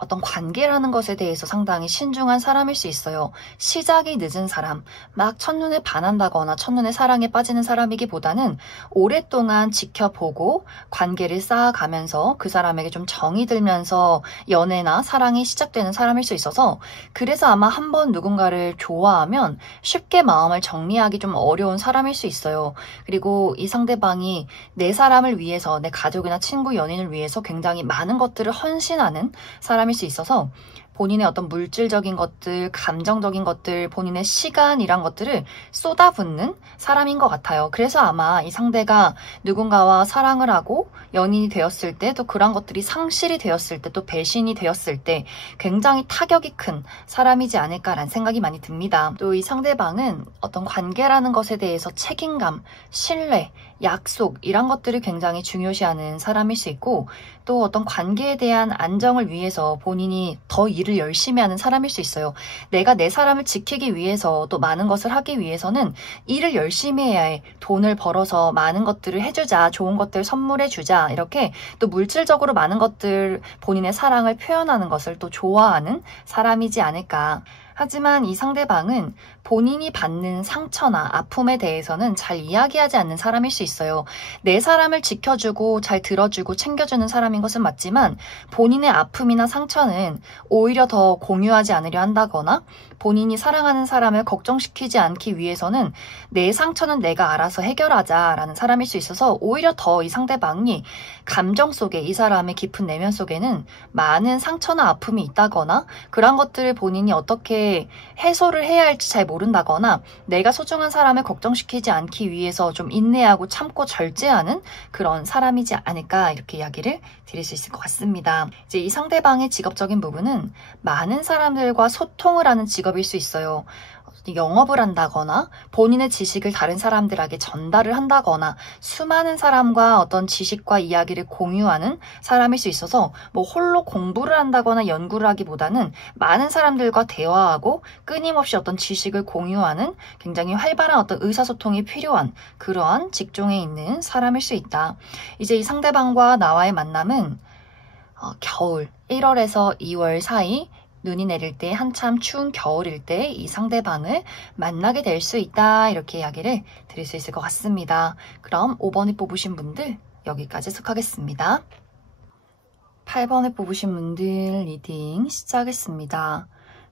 어떤 관계라는 것에 대해서 상당히 신중한 사람일 수 있어요. 시작이 늦은 사람, 막 첫눈에 반한다거나 첫눈에 사랑에 빠지는 사람이기보다는 오랫동안 지켜보고 관계를 쌓아가면서 그 사람에게 좀 정이 들면서 연애나 사랑이 시작되는 사람일 수 있어서 그래서 아마 한번 누군가를 좋아하면 쉽게 마음을 정리하기 좀 어려운 사람일 수 있어요. 그리고 이 상대방이 내 사람을 위해서, 내 가족이나 친구, 연인을 위해서 굉장히 많은 것들을 헌신하는 사람일 수 있어서 본인의 어떤 물질적인 것들, 감정적인 것들, 본인의 시간이란 것들을 쏟아붓는 사람인 것 같아요. 그래서 아마 이 상대가 누군가와 사랑을 하고 연인이 되었을 때, 또 그런 것들이 상실이 되었을 때, 또 배신이 되었을 때 굉장히 타격이 큰 사람이지 않을까라는 생각이 많이 듭니다. 또 이 상대방은 어떤 관계라는 것에 대해서 책임감, 신뢰, 약속 이런 것들을 굉장히 중요시하는 사람일 수 있고 또 어떤 관계에 대한 안정을 위해서 본인이 더 일을 열심히 하는 사람일 수 있어요. 내가 내 사람을 지키기 위해서 또 많은 것을 하기 위해서는 일을 열심히 해야 해. 돈을 벌어서 많은 것들을 해주자. 좋은 것들 선물해주자. 이렇게 또 물질적으로 많은 것들 본인의 사랑을 표현하는 것을 또 좋아하는 사람이지 않을까. 하지만 이 상대방은 본인이 받는 상처나 아픔에 대해서는 잘 이야기하지 않는 사람일 수 있어요. 내 사람을 지켜주고 잘 들어주고 챙겨주는 사람인 것은 맞지만 본인의 아픔이나 상처는 오히려 더 공유하지 않으려 한다거나 본인이 사랑하는 사람을 걱정시키지 않기 위해서는 내 상처는 내가 알아서 해결하자라는 사람일 수 있어서 오히려 더 이 상대방이 감정 속에 이 사람의 깊은 내면 속에는 많은 상처나 아픔이 있다거나 그런 것들을 본인이 어떻게 해소를 해야 할지 잘 모른다거나 내가 소중한 사람을 걱정시키지 않기 위해서 좀 인내하고 참고 절제하는 그런 사람이지 않을까 이렇게 이야기를 드릴 수 있을 것 같습니다. 이제 이 상대방의 직업적인 부분은 많은 사람들과 소통을 하는 직업일 수 있어요. 영업을 한다거나 본인의 지식을 다른 사람들에게 전달을 한다거나 수많은 사람과 어떤 지식과 이야기를 공유하는 사람일 수 있어서 뭐 홀로 공부를 한다거나 연구를 하기보다는 많은 사람들과 대화하고 끊임없이 어떤 지식을 공유하는 굉장히 활발한 어떤 의사소통이 필요한 그러한 직종에 있는 사람일 수 있다. 이제 이 상대방과 나와의 만남은 겨울 1월에서 2월 사이 눈이 내릴 때 한참 추운 겨울일 때 이 상대방을 만나게 될 수 있다 이렇게 이야기를 드릴 수 있을 것 같습니다. 그럼 5번을 뽑으신 분들 여기까지 속하겠습니다. 8번을 뽑으신 분들 리딩 시작하겠습니다.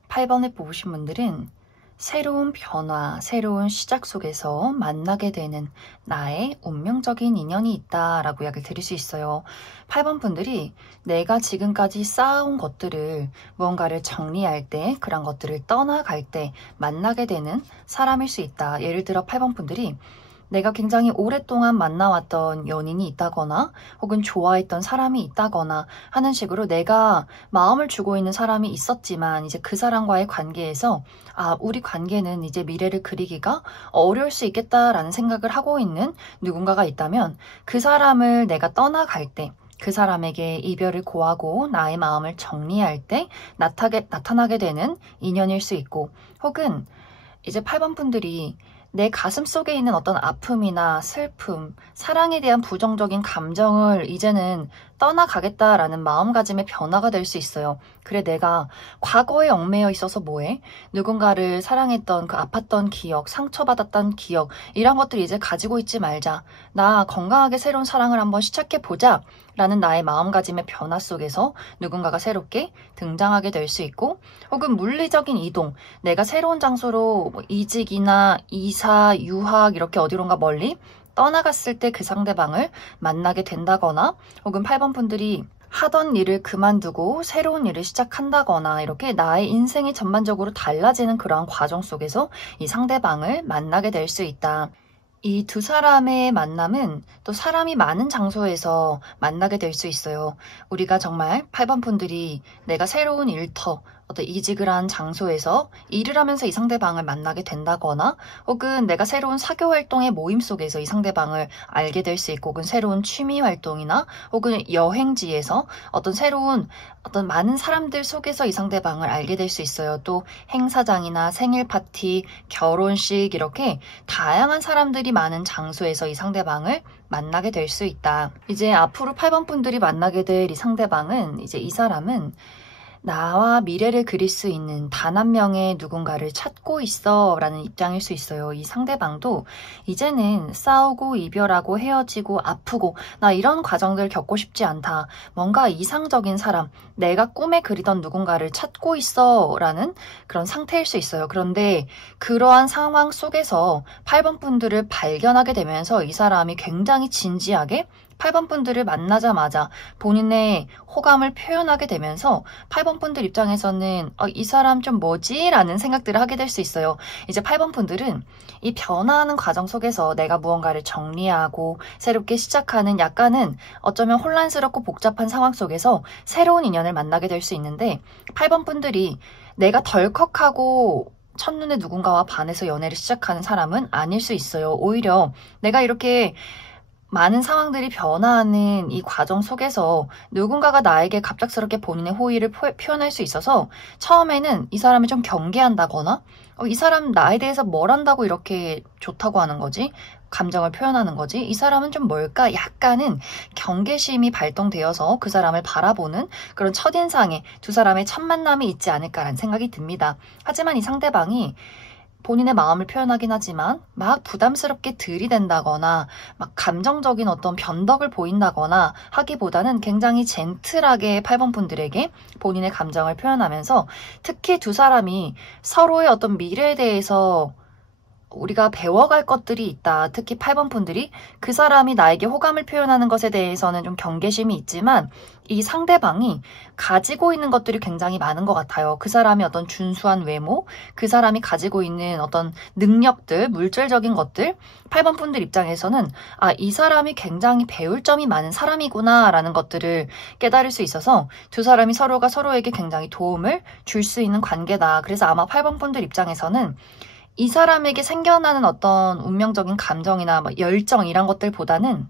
8번을 뽑으신 분들은 새로운 변화, 새로운 시작 속에서 만나게 되는 나의 운명적인 인연이 있다라고 이야기를 드릴 수 있어요. 8번 분들이 내가 지금까지 쌓아온 것들을 무언가를 정리할 때, 그런 것들을 떠나갈 때 만나게 되는 사람일 수 있다. 예를 들어 8번 분들이 내가 굉장히 오랫동안 만나왔던 연인이 있다거나 혹은 좋아했던 사람이 있다거나 하는 식으로 내가 마음을 주고 있는 사람이 있었지만 이제 그 사람과의 관계에서 우리 관계는 이제 미래를 그리기가 어려울 수 있겠다라는 생각을 하고 있는 누군가가 있다면 그 사람을 내가 떠나갈 때 그 사람에게 이별을 고하고 나의 마음을 정리할 때 나타나게 되는 인연일 수 있고 혹은 이제 8번 분들이 내 가슴 속에 있는 어떤 아픔이나 슬픔, 사랑에 대한 부정적인 감정을 이제는 떠나가겠다라는 마음가짐의 변화가 될 수 있어요. 그래 내가 과거에 얽매여 있어서 뭐해? 누군가를 사랑했던 그 아팠던 기억, 상처받았던 기억 이런 것들 이제 가지고 있지 말자. 나 건강하게 새로운 사랑을 한번 시작해보자 라는 나의 마음가짐의 변화 속에서 누군가가 새롭게 등장하게 될 수 있고 혹은 물리적인 이동, 내가 새로운 장소로 뭐 이직이나 이사, 유학 이렇게 어디론가 멀리 떠나갔을 때 그 상대방을 만나게 된다거나 혹은 8번 분들이 하던 일을 그만두고 새로운 일을 시작한다거나 이렇게 나의 인생이 전반적으로 달라지는 그러한 과정 속에서 이 상대방을 만나게 될 수 있다. 이 두 사람의 만남은 또 사람이 많은 장소에서 만나게 될 수 있어요. 우리가 정말 8번 분들이 내가 새로운 일터, 어떤 이직을 한 장소에서 일을 하면서 이 상대방을 만나게 된다거나 혹은 내가 새로운 사교 활동의 모임 속에서 이 상대방을 알게 될 수 있고 혹은 새로운 취미 활동이나 혹은 여행지에서 어떤 새로운 어떤 많은 사람들 속에서 이 상대방을 알게 될 수 있어요. 또 행사장이나 생일 파티, 결혼식 이렇게 다양한 사람들이 많은 장소에서 이 상대방을 만나게 될 수 있다. 이제 앞으로 8번 분들이 만나게 될 이 상대방은 이제 이 사람은 나와 미래를 그릴 수 있는 단 한 명의 누군가를 찾고 있어 라는 입장일 수 있어요. 이 상대방도 이제는 싸우고 이별하고 헤어지고 아프고 나 이런 과정들 겪고 싶지 않다. 뭔가 이상적인 사람, 내가 꿈에 그리던 누군가를 찾고 있어 라는 그런 상태일 수 있어요. 그런데 그러한 상황 속에서 8번 분들을 발견하게 되면서 이 사람이 굉장히 진지하게 8번 분들을 만나자마자 본인의 호감을 표현하게 되면서 8번 분들 입장에서는 이 사람 좀 뭐지? 라는 생각들을 하게 될 수 있어요. 이제 8번 분들은 이 변화하는 과정 속에서 내가 무언가를 정리하고 새롭게 시작하는 약간은 어쩌면 혼란스럽고 복잡한 상황 속에서 새로운 인연을 만나게 될 수 있는데 8번 분들이 내가 덜컥하고 첫눈에 누군가와 반해서 연애를 시작하는 사람은 아닐 수 있어요. 오히려 내가 이렇게 많은 상황들이 변화하는 이 과정 속에서 누군가가 나에게 갑작스럽게 본인의 호의를 표현할 수 있어서 처음에는 이 사람을 좀 경계한다거나 이 사람 나에 대해서 뭘 한다고 이렇게 좋다고 하는 거지? 감정을 표현하는 거지? 이 사람은 좀 뭘까? 약간은 경계심이 발동되어서 그 사람을 바라보는 그런 첫인상에 두 사람의 첫 만남이 있지 않을까라는 생각이 듭니다. 하지만 이 상대방이 본인의 마음을 표현하긴 하지만 막 부담스럽게 들이댄다거나 막 감정적인 어떤 변덕을 보인다거나 하기보다는 굉장히 젠틀하게 8번 분들에게 본인의 감정을 표현하면서 특히 두 사람이 서로의 어떤 미래에 대해서 우리가 배워갈 것들이 있다. 특히 8번 분들이 그 사람이 나에게 호감을 표현하는 것에 대해서는 좀 경계심이 있지만 이 상대방이 가지고 있는 것들이 굉장히 많은 것 같아요. 그 사람의 어떤 준수한 외모, 그 사람이 가지고 있는 어떤 능력들, 물질적인 것들, 8번 분들 입장에서는 이 사람이 굉장히 배울 점이 많은 사람이구나 라는 것들을 깨달을 수 있어서 두 사람이 서로가 서로에게 굉장히 도움을 줄 수 있는 관계다. 그래서 아마 8번 분들 입장에서는 이 사람에게 생겨나는 어떤 운명적인 감정이나 열정 이런 것들보다는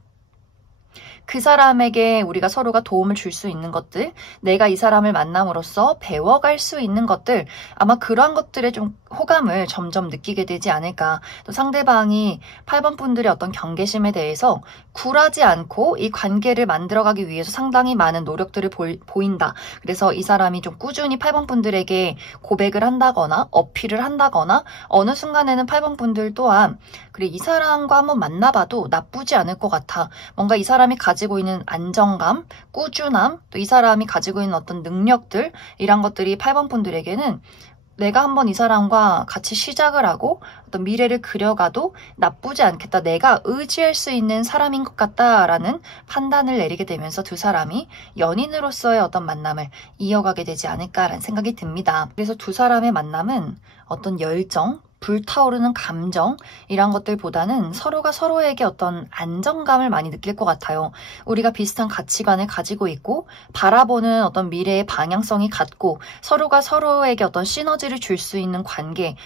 그 사람에게 우리가 서로가 도움을 줄 수 있는 것들, 내가 이 사람을 만남으로써 배워갈 수 있는 것들, 아마 그러한 것들에 좀 호감을 점점 느끼게 되지 않을까. 또 상대방이 8번 분들의 어떤 경계심에 대해서 굴하지 않고 이 관계를 만들어가기 위해서 상당히 많은 노력들을 보인다. 그래서 이 사람이 좀 꾸준히 8번 분들에게 고백을 한다거나 어필을 한다거나 어느 순간에는 8번 분들 또한 그래 이 사람과 한번 만나봐도 나쁘지 않을 것 같아. 뭔가 이 사람이 가지고 있는 안정감, 꾸준함, 또 이 사람이 가지고 있는 어떤 능력들 이런 것들이 8번 분들에게는 내가 한번 이 사람과 같이 시작을 하고 어떤 미래를 그려가도 나쁘지 않겠다. 내가 의지할 수 있는 사람인 것 같다라는 판단을 내리게 되면서 두 사람이 연인으로서의 어떤 만남을 이어가게 되지 않을까라는 생각이 듭니다. 그래서 두 사람의 만남은 어떤 열정, 불타오르는 감정 이런 것들보다는 서로가 서로에게 어떤 안정감을 많이 느낄 것 같아요. 우리가 비슷한 가치관을 가지고 있고 바라보는 어떤 미래의 방향성이 같고 서로가 서로에게 어떤 시너지를 줄 수 있는 관계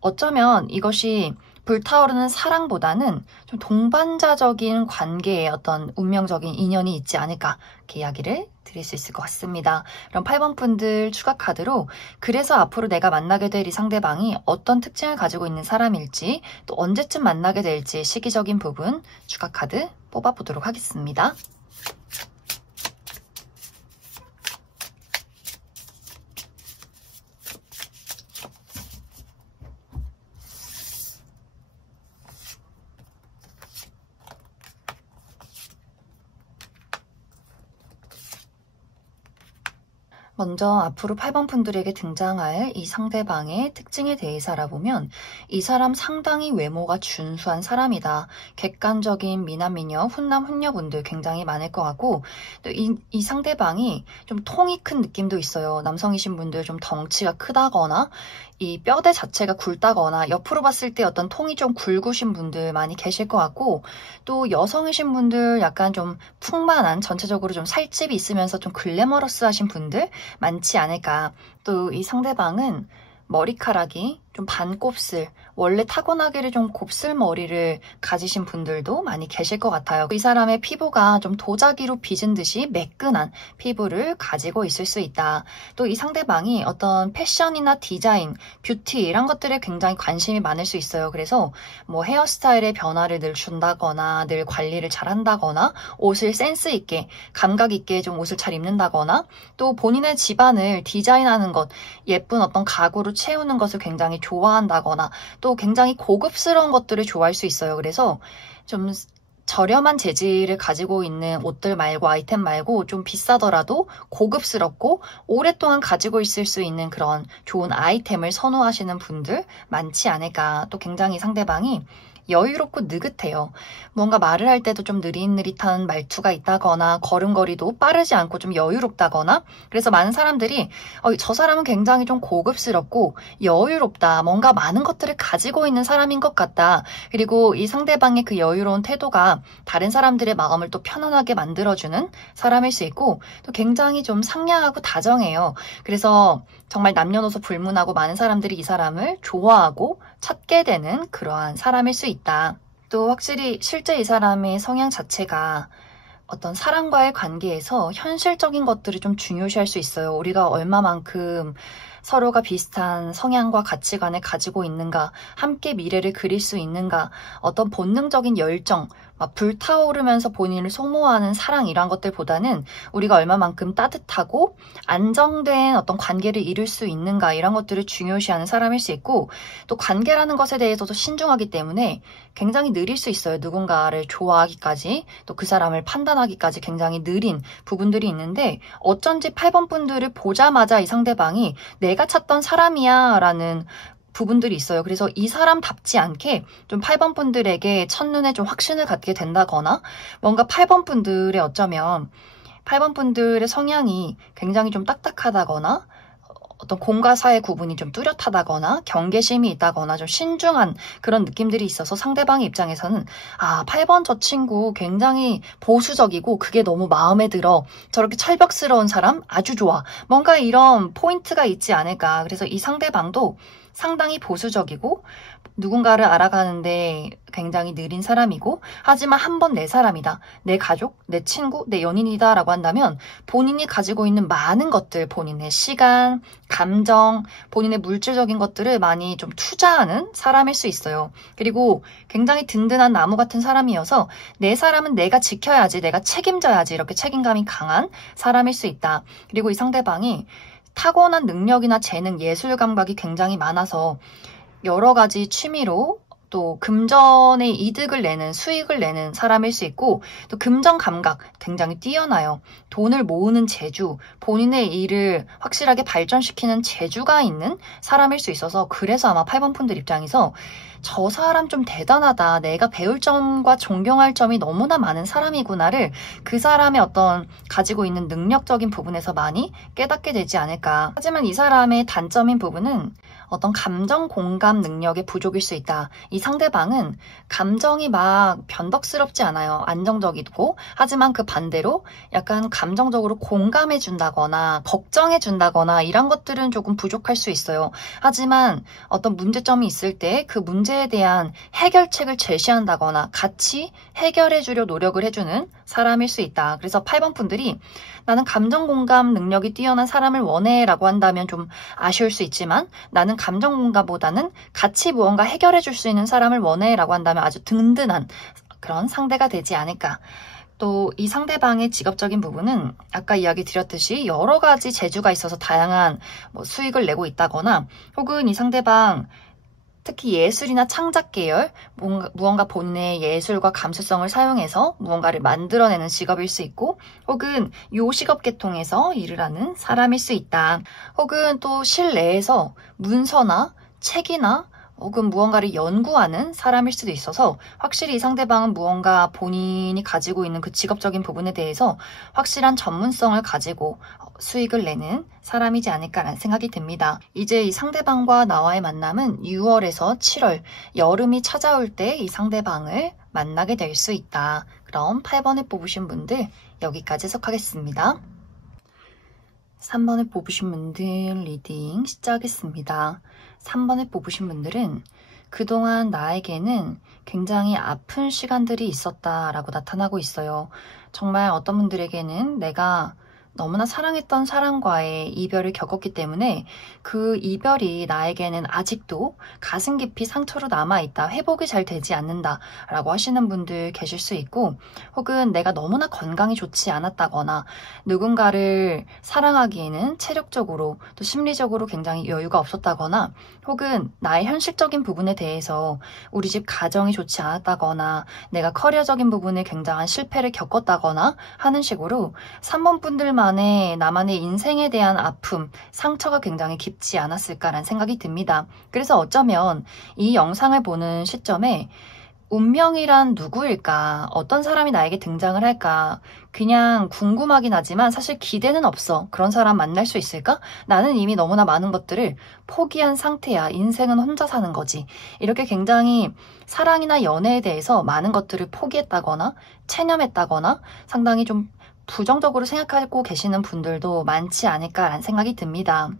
어쩌면 이것이 불타오르는 사랑보다는 좀 동반자적인 관계의 어떤 운명적인 인연이 있지 않을까 이렇게 이야기를 드릴 수 있을 것 같습니다. 그럼 8번 분들 추가 카드로 그래서 앞으로 내가 만나게 될 이 상대방이 어떤 특징을 가지고 있는 사람일지 또 언제쯤 만나게 될지 시기적인 부분 추가 카드 뽑아보도록 하겠습니다. 먼저 앞으로 8번 분들에게 등장할 이 상대방의 특징에 대해서 알아보면 이 사람 상당히 외모가 준수한 사람이다. 객관적인 미남미녀, 훈남, 훈녀분들 굉장히 많을 것 같고 또 이 상대방이 좀 통이 큰 느낌도 있어요. 남성이신 분들 좀 덩치가 크다거나 이 뼈대 자체가 굵다거나 옆으로 봤을 때 어떤 통이 좀 굵으신 분들 많이 계실 것 같고 또 여성이신 분들 약간 좀 풍만한 전체적으로 좀 살집이 있으면서 좀 글래머러스하신 분들 많지 않을까. 또 이 상대방은 머리카락이 좀 반곱슬, 원래 타고나기를 좀 곱슬머리를 가지신 분들도 많이 계실 것 같아요. 이 사람의 피부가 좀 도자기로 빚은 듯이 매끈한 피부를 가지고 있을 수 있다. 또 이 상대방이 어떤 패션이나 디자인, 뷰티 이런 것들에 굉장히 관심이 많을 수 있어요. 그래서 뭐 헤어스타일의 변화를 늘 준다거나 늘 관리를 잘 한다거나 옷을 센스 있게, 감각 있게 좀 옷을 잘 입는다거나 또 본인의 집안을 디자인하는 것, 예쁜 어떤 가구로 채우는 것을 굉장히 좋아한다거나 또 굉장히 고급스러운 것들을 좋아할 수 있어요. 그래서 좀 저렴한 재질을 가지고 있는 옷들 말고 아이템 말고 좀 비싸더라도 고급스럽고 오랫동안 가지고 있을 수 있는 그런 좋은 아이템을 선호하시는 분들 많지 않을까. 또 굉장히 상대방이 여유롭고 느긋해요. 뭔가 말을 할 때도 좀 느릿느릿한 말투가 있다거나 걸음걸이도 빠르지 않고 좀 여유롭다거나 그래서 많은 사람들이 저 사람은 굉장히 좀 고급스럽고 여유롭다. 뭔가 많은 것들을 가지고 있는 사람인 것 같다. 그리고 이 상대방의 그 여유로운 태도가 다른 사람들의 마음을 또 편안하게 만들어주는 사람일 수 있고 또 굉장히 좀 상냥하고 다정해요. 그래서 정말 남녀노소 불문하고 많은 사람들이 이 사람을 좋아하고 찾게 되는 그러한 사람일 수 있다. 또 확실히 실제 이 사람의 성향 자체가 어떤 사람과의 관계에서 현실적인 것들을 좀 중요시할 수 있어요. 우리가 얼마만큼 서로가 비슷한 성향과 가치관을 가지고 있는가, 함께 미래를 그릴 수 있는가, 어떤 본능적인 열정, 막 불타오르면서 본인을 소모하는 사랑 이런 것들보다는 우리가 얼마만큼 따뜻하고 안정된 어떤 관계를 이룰 수 있는가 이런 것들을 중요시하는 사람일 수 있고 또 관계라는 것에 대해서도 신중하기 때문에 굉장히 느릴 수 있어요. 누군가를 좋아하기까지 또 그 사람을 판단하기까지 굉장히 느린 부분들이 있는데 어쩐지 8번 분들을 보자마자 이 상대방이 내가 찾던 사람이야 라는 부분들이 있어요. 그래서 이 사람답지 않게 좀 8번 분들에게 첫눈에 좀 확신을 갖게 된다거나 뭔가 8번 분들의 어쩌면 8번 분들의 성향이 굉장히 좀 딱딱하다거나 어떤 공과 사의 구분이 좀 뚜렷하다거나 경계심이 있다거나 좀 신중한 그런 느낌들이 있어서 상대방의 입장에서는 8번 저 친구 굉장히 보수적이고 그게 너무 마음에 들어. 저렇게 철벽스러운 사람 아주 좋아. 뭔가 이런 포인트가 있지 않을까. 그래서 이 상대방도 상당히 보수적이고 누군가를 알아가는데 굉장히 느린 사람이고 하지만 한 번 내 사람이다. 내 가족, 내 친구, 내 연인이다 라고 한다면 본인이 가지고 있는 많은 것들, 본인의 시간, 감정, 본인의 물질적인 것들을 많이 좀 투자하는 사람일 수 있어요. 그리고 굉장히 든든한 나무 같은 사람이어서 내 사람은 내가 지켜야지, 내가 책임져야지 이렇게 책임감이 강한 사람일 수 있다. 그리고 이 상대방이 타고난 능력이나 재능, 예술 감각이 굉장히 많아서 여러 가지 취미로 또 금전의 이득을 내는 수익을 내는 사람일 수 있고 또 금전 감각 굉장히 뛰어나요. 돈을 모으는 재주, 본인의 일을 확실하게 발전시키는 재주가 있는 사람일 수 있어서 그래서 아마 8번 분들 입장에서 저 사람 좀 대단하다. 내가 배울 점과 존경할 점이 너무나 많은 사람이구나를 그 사람의 어떤 가지고 있는 능력적인 부분에서 많이 깨닫게 되지 않을까. 하지만 이 사람의 단점인 부분은 어떤 감정 공감 능력의 부족일 수 있다. 이 상대방은 감정이 막 변덕스럽지 않아요. 안정적이고 하지만 그 반대로 약간 감정적으로 공감해 준다거나 걱정해 준다거나 이런 것들은 조금 부족할 수 있어요. 하지만 어떤 문제점이 있을 때 그 문제에 대한 해결책을 제시한다거나 같이 해결해 주려 노력을 해주는 사람일 수 있다. 그래서 8번 분들이 나는 감정 공감 능력이 뛰어난 사람을 원해 라고 한다면 좀 아쉬울 수 있지만 나는 감정 공감보다는 같이 무언가 해결해 줄 수 있는 사람을 원해 라고 한다면 아주 든든한 그런 상대가 되지 않을까. 또 이 상대방의 직업적인 부분은 아까 이야기 드렸듯이 여러 가지 재주가 있어서 다양한 수익을 내고 있다거나 혹은 이 상대방 특히 예술이나 창작 계열, 무언가 본인의 예술과 감수성을 사용해서 무언가를 만들어내는 직업일 수 있고 혹은 요식업 계통에서 일을 하는 사람일 수 있다. 혹은 또 실내에서 문서나 책이나 혹은 무언가를 연구하는 사람일 수도 있어서 확실히 이 상대방은 무언가 본인이 가지고 있는 그 직업적인 부분에 대해서 확실한 전문성을 가지고 수익을 내는 사람이지 않을까라는 생각이 듭니다. 이제 이 상대방과 나와의 만남은 6월에서 7월, 여름이 찾아올 때 이 상대방을 만나게 될 수 있다. 그럼 8번을 뽑으신 분들 여기까지 해석하겠습니다. 3번을 뽑으신 분들 리딩 시작하겠습니다. 3번을 뽑으신 분들은 그동안 나에게는 굉장히 아픈 시간들이 있었다라고 나타나고 있어요. 정말 어떤 분들에게는 내가 너무나 사랑했던 사람과의 이별을 겪었기 때문에 그 이별이 나에게는 아직도 가슴 깊이 상처로 남아있다, 회복이 잘 되지 않는다 라고 하시는 분들 계실 수 있고, 혹은 내가 너무나 건강이 좋지 않았다거나 누군가를 사랑하기에는 체력적으로 또 심리적으로 굉장히 여유가 없었다거나, 혹은 나의 현실적인 부분에 대해서 우리 집 가정이 좋지 않았다거나 내가 커리어적인 부분에 굉장한 실패를 겪었다거나 하는 식으로 3번 분들만의 나만의 인생에 대한 아픔, 상처가 굉장히 깊지 않았을까라는 생각이 듭니다. 그래서 어쩌면 이 영상을 보는 시점에 운명이란 누구일까? 어떤 사람이 나에게 등장을 할까? 그냥 궁금하긴 하지만 사실 기대는 없어. 그런 사람 만날 수 있을까? 나는 이미 너무나 많은 것들을 포기한 상태야. 인생은 혼자 사는 거지. 이렇게 굉장히 사랑이나 연애에 대해서 많은 것들을 포기했다거나 체념했다거나 상당히 좀 부정적으로 생각하고 계시는 분들도 많지 않을까라는 생각이 듭니다.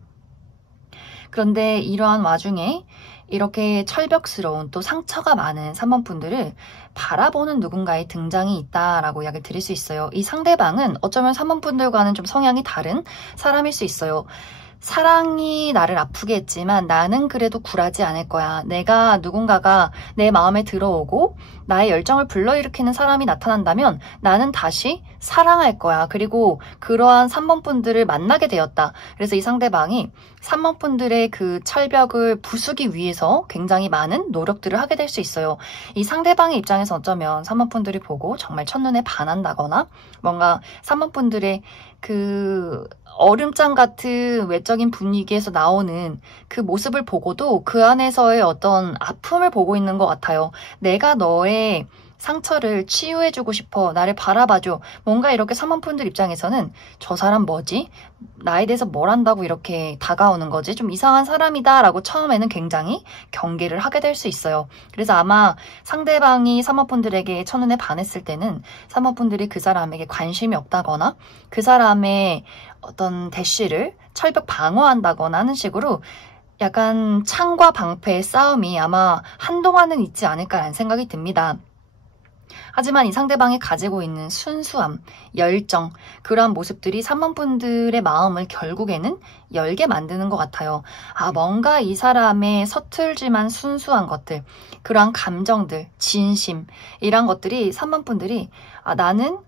그런데 이러한 와중에 이렇게 철벽스러운 또 상처가 많은 3번 분들을 바라보는 누군가의 등장이 있다라고 이야기를 드릴 수 있어요. 이 상대방은 어쩌면 3번 분들과는 좀 성향이 다른 사람일 수 있어요. 사랑이 나를 아프게 했지만 나는 그래도 굴하지 않을 거야. 내가 누군가가 내 마음에 들어오고 나의 열정을 불러일으키는 사람이 나타난다면 나는 다시 사랑할 거야. 그리고 그러한 3번 분들을 만나게 되었다. 그래서 이 상대방이 3번 분들의 그 철벽을 부수기 위해서 굉장히 많은 노력들을 하게 될 수 있어요. 이 상대방의 입장에서 어쩌면 3번 분들이 보고 정말 첫눈에 반한다거나 뭔가 3번 분들의 그 얼음장 같은 외적인 분위기에서 나오는 그 모습을 보고도 그 안에서의 어떤 아픔을 보고 있는 것 같아요. 내가 너의 상처를 치유해주고 싶어. 나를 바라봐줘. 뭔가 이렇게 3번 분들 입장에서는 저 사람 뭐지? 나에 대해서 뭘 안다고 이렇게 다가오는 거지? 좀 이상한 사람이다 라고 처음에는 굉장히 경계를 하게 될 수 있어요. 그래서 아마 상대방이 3번 분들에게 첫눈에 반했을 때는 3번 분들이 그 사람에게 관심이 없다거나 그 사람의 어떤 대시를 철벽 방어한다거나 하는 식으로 약간 창과 방패의 싸움이 아마 한동안은 있지 않을까라는 생각이 듭니다. 하지만 이 상대방이 가지고 있는 순수함, 열정, 그러한 모습들이 3번 분들의 마음을 결국에는 열게 만드는 것 같아요. 아, 뭔가 이 사람의 서툴지만 순수한 것들, 그러한 감정들, 진심, 이런 것들이 3번 분들이 아, 나는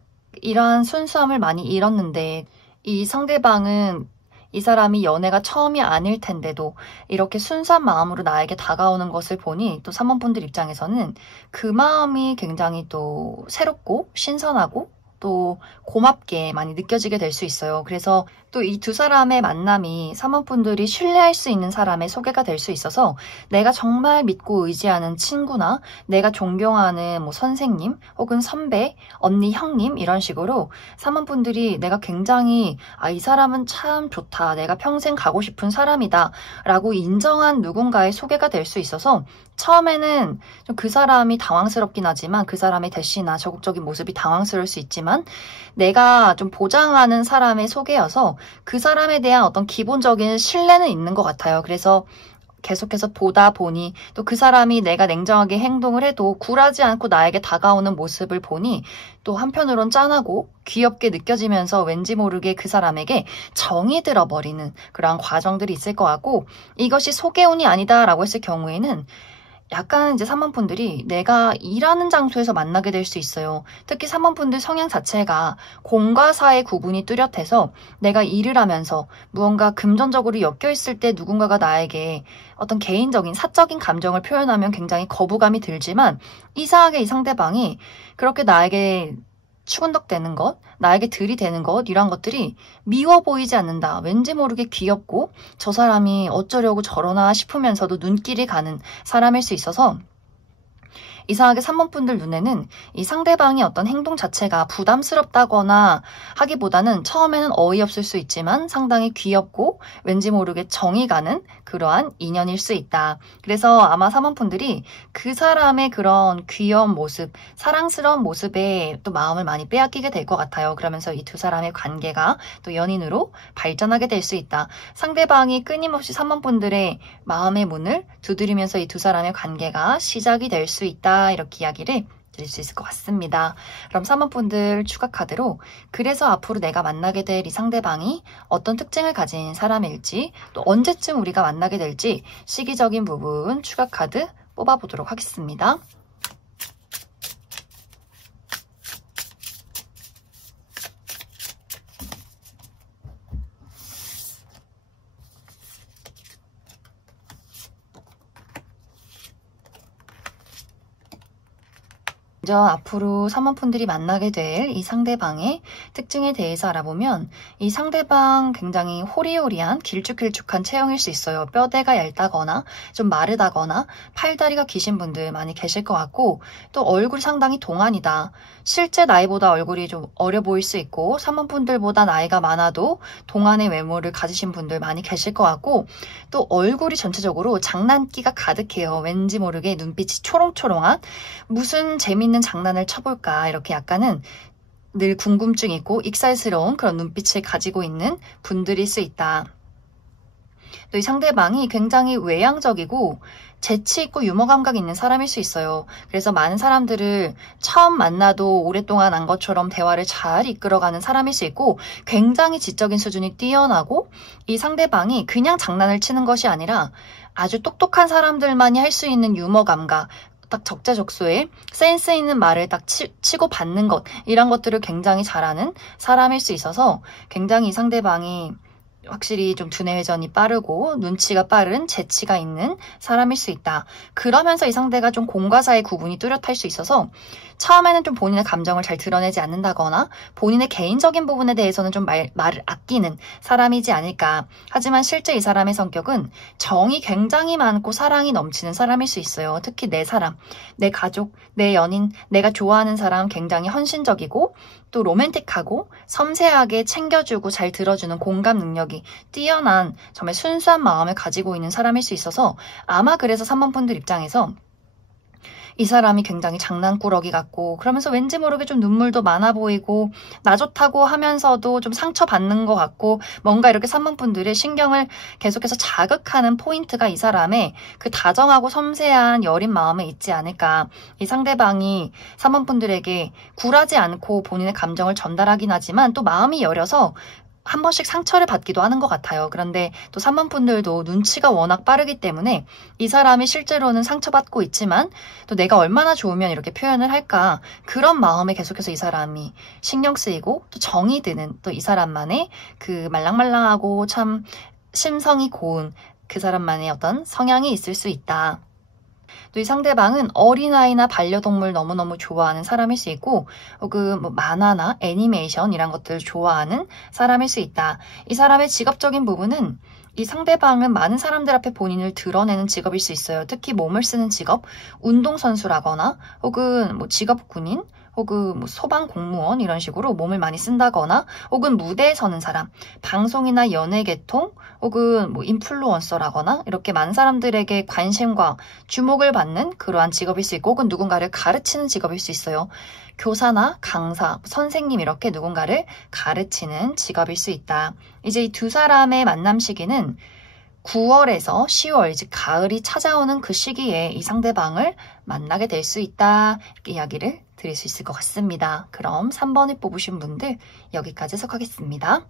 이러한 순수함을 많이 잃었는데 이 상대방은 이 사람이 연애가 처음이 아닐 텐데도 이렇게 순수한 마음으로 나에게 다가오는 것을 보니 또 3번 분들 입장에서는 그 마음이 굉장히 또 새롭고 신선하고 또 고맙게 많이 느껴지게 될 수 있어요. 그래서 또 이 두 사람의 만남이 3번 분들이 신뢰할 수 있는 사람의 소개가 될 수 있어서 내가 정말 믿고 의지하는 친구나 내가 존경하는 뭐 선생님 혹은 선배, 언니, 형님 이런 식으로 3번 분들이 내가 굉장히 아, 이 사람은 참 좋다. 내가 평생 가고 싶은 사람이다. 라고 인정한 누군가의 소개가 될 수 있어서 처음에는 좀 그 사람이 당황스럽긴 하지만 그 사람의 대시나 적극적인 모습이 당황스러울 수 있지만 내가 좀 보장하는 사람의 소개여서 그 사람에 대한 어떤 기본적인 신뢰는 있는 것 같아요. 그래서 계속해서 보다 보니 또 그 사람이 내가 냉정하게 행동을 해도 굴하지 않고 나에게 다가오는 모습을 보니 또 한편으론 짠하고 귀엽게 느껴지면서 왠지 모르게 그 사람에게 정이 들어버리는 그러한 과정들이 있을 것 같고 이것이 소개운이 아니다라고 했을 경우에는 약간 이제 3번 분들이 내가 일하는 장소에서 만나게 될 수 있어요. 특히 3번 분들 성향 자체가 공과 사의 구분이 뚜렷해서 내가 일을 하면서 무언가 금전적으로 엮여 있을 때 누군가가 나에게 어떤 개인적인 사적인 감정을 표현하면 굉장히 거부감이 들지만 이상하게 이 상대방이 그렇게 나에게 추근덕대는 것, 나에게 들이대는 것, 이런 것들이 미워 보이지 않는다. 왠지 모르게 귀엽고 저 사람이 어쩌려고 저러나 싶으면서도 눈길이 가는 사람일 수 있어서 이상하게 3번 분들 눈에는 이 상대방이 어떤 행동 자체가 부담스럽다거나 하기보다는 처음에는 어이없을 수 있지만 상당히 귀엽고 왠지 모르게 정이 가는 그러한 인연일 수 있다. 그래서 아마 3번 분들이 그 사람의 그런 귀여운 모습, 사랑스러운 모습에 또 마음을 많이 빼앗기게 될 것 같아요. 그러면서 이 두 사람의 관계가 또 연인으로 발전하게 될 수 있다. 상대방이 끊임없이 3번 분들의 마음의 문을 두드리면서 이 두 사람의 관계가 시작이 될 수 있다. 이렇게 이야기를 드릴 수 있을 것 같습니다. 그럼 3번 분들 추가 카드로 그래서 앞으로 내가 만나게 될 이 상대방이 어떤 특징을 가진 사람일지 또 언제쯤 우리가 만나게 될지 시기적인 부분 추가 카드 뽑아보도록 하겠습니다. 먼저 앞으로 3번 분들이 만나게 될 이 상대방의 특징에 대해서 알아보면 이 상대방 굉장히 호리호리한 길쭉길쭉한 체형일 수 있어요. 뼈대가 얇다거나 좀 마르다거나 팔다리가 기신 분들 많이 계실 것 같고 또 얼굴이 상당히 동안이다. 실제 나이보다 얼굴이 좀 어려 보일 수 있고 3번 분들보다 나이가 많아도 동안의 외모를 가지신 분들 많이 계실 것 같고 또 얼굴이 전체적으로 장난기가 가득해요. 왠지 모르게 눈빛이 초롱초롱한 무슨 재밌는 장난을 쳐볼까 이렇게 약간은 늘 궁금증이 있고 익살스러운 그런 눈빛을 가지고 있는 분들일 수 있다. 또 이 상대방이 굉장히 외향적이고 재치 있고 유머 감각이 있는 사람일 수 있어요. 그래서 많은 사람들을 처음 만나도 오랫동안 안 것처럼 대화를 잘 이끌어가는 사람일 수 있고 굉장히 지적인 수준이 뛰어나고 이 상대방이 그냥 장난을 치는 것이 아니라 아주 똑똑한 사람들만이 할 수 있는 유머 감각 딱 적재적소에 센스 있는 말을 딱 치고 받는 것 이런 것들을 굉장히 잘하는 사람일 수 있어서 굉장히 이 상대방이 확실히 좀 두뇌 회전이 빠르고 눈치가 빠른 재치가 있는 사람일 수 있다. 그러면서 이 상대가 좀 공과 사의 구분이 뚜렷할 수 있어서 처음에는 좀 본인의 감정을 잘 드러내지 않는다거나 본인의 개인적인 부분에 대해서는 좀 말을 아끼는 사람이지 않을까. 하지만 실제 이 사람의 성격은 정이 굉장히 많고 사랑이 넘치는 사람일 수 있어요. 특히 내 사람, 내 가족, 내 연인, 내가 좋아하는 사람 굉장히 헌신적이고 또 로맨틱하고 섬세하게 챙겨주고 잘 들어주는 공감 능력이 뛰어난 정말 순수한 마음을 가지고 있는 사람일 수 있어서 아마 그래서 3번 분들 입장에서 이 사람이 굉장히 장난꾸러기 같고 그러면서 왠지 모르게 좀 눈물도 많아 보이고 나 좋다고 하면서도 좀 상처받는 것 같고 뭔가 이렇게 3번 분들의 신경을 계속해서 자극하는 포인트가 이 사람의 그 다정하고 섬세한 여린 마음에 있지 않을까. 이 상대방이 3번 분들에게 굴하지 않고 본인의 감정을 전달하긴 하지만 또 마음이 여려서 한 번씩 상처를 받기도 하는 것 같아요. 그런데 또 3번 분들도 눈치가 워낙 빠르기 때문에 이 사람이 실제로는 상처받고 있지만 또 내가 얼마나 좋으면 이렇게 표현을 할까 그런 마음에 계속해서 이 사람이 신경 쓰이고 또 정이 드는 또 이 사람만의 그 말랑말랑하고 참 심성이 고운 그 사람만의 어떤 성향이 있을 수 있다. 또 이 상대방은 어린아이나 반려동물 너무너무 좋아하는 사람일 수 있고 혹은 뭐 만화나 애니메이션 이런 것들을 좋아하는 사람일 수 있다. 이 사람의 직업적인 부분은 이 상대방은 많은 사람들 앞에 본인을 드러내는 직업일 수 있어요. 특히 몸을 쓰는 직업, 운동선수라거나 혹은 뭐 직업군인 혹은 뭐 소방 공무원 이런 식으로 몸을 많이 쓴다거나 혹은 무대에 서는 사람, 방송이나 연예 계통 혹은 뭐 인플루언서라거나 이렇게 많은 사람들에게 관심과 주목을 받는 그러한 직업일 수 있고 혹은 누군가를 가르치는 직업일 수 있어요. 교사나 강사, 선생님 이렇게 누군가를 가르치는 직업일 수 있다. 이제 이 두 사람의 만남 시기는 9월에서 10월, 즉 가을이 찾아오는 그 시기에 이 상대방을 만나게 될 수 있다. 이렇게 이야기를 드릴 수 있을 것 같습니다. 그럼 3번을 뽑으신 분들 여기까지 해석하겠습니다.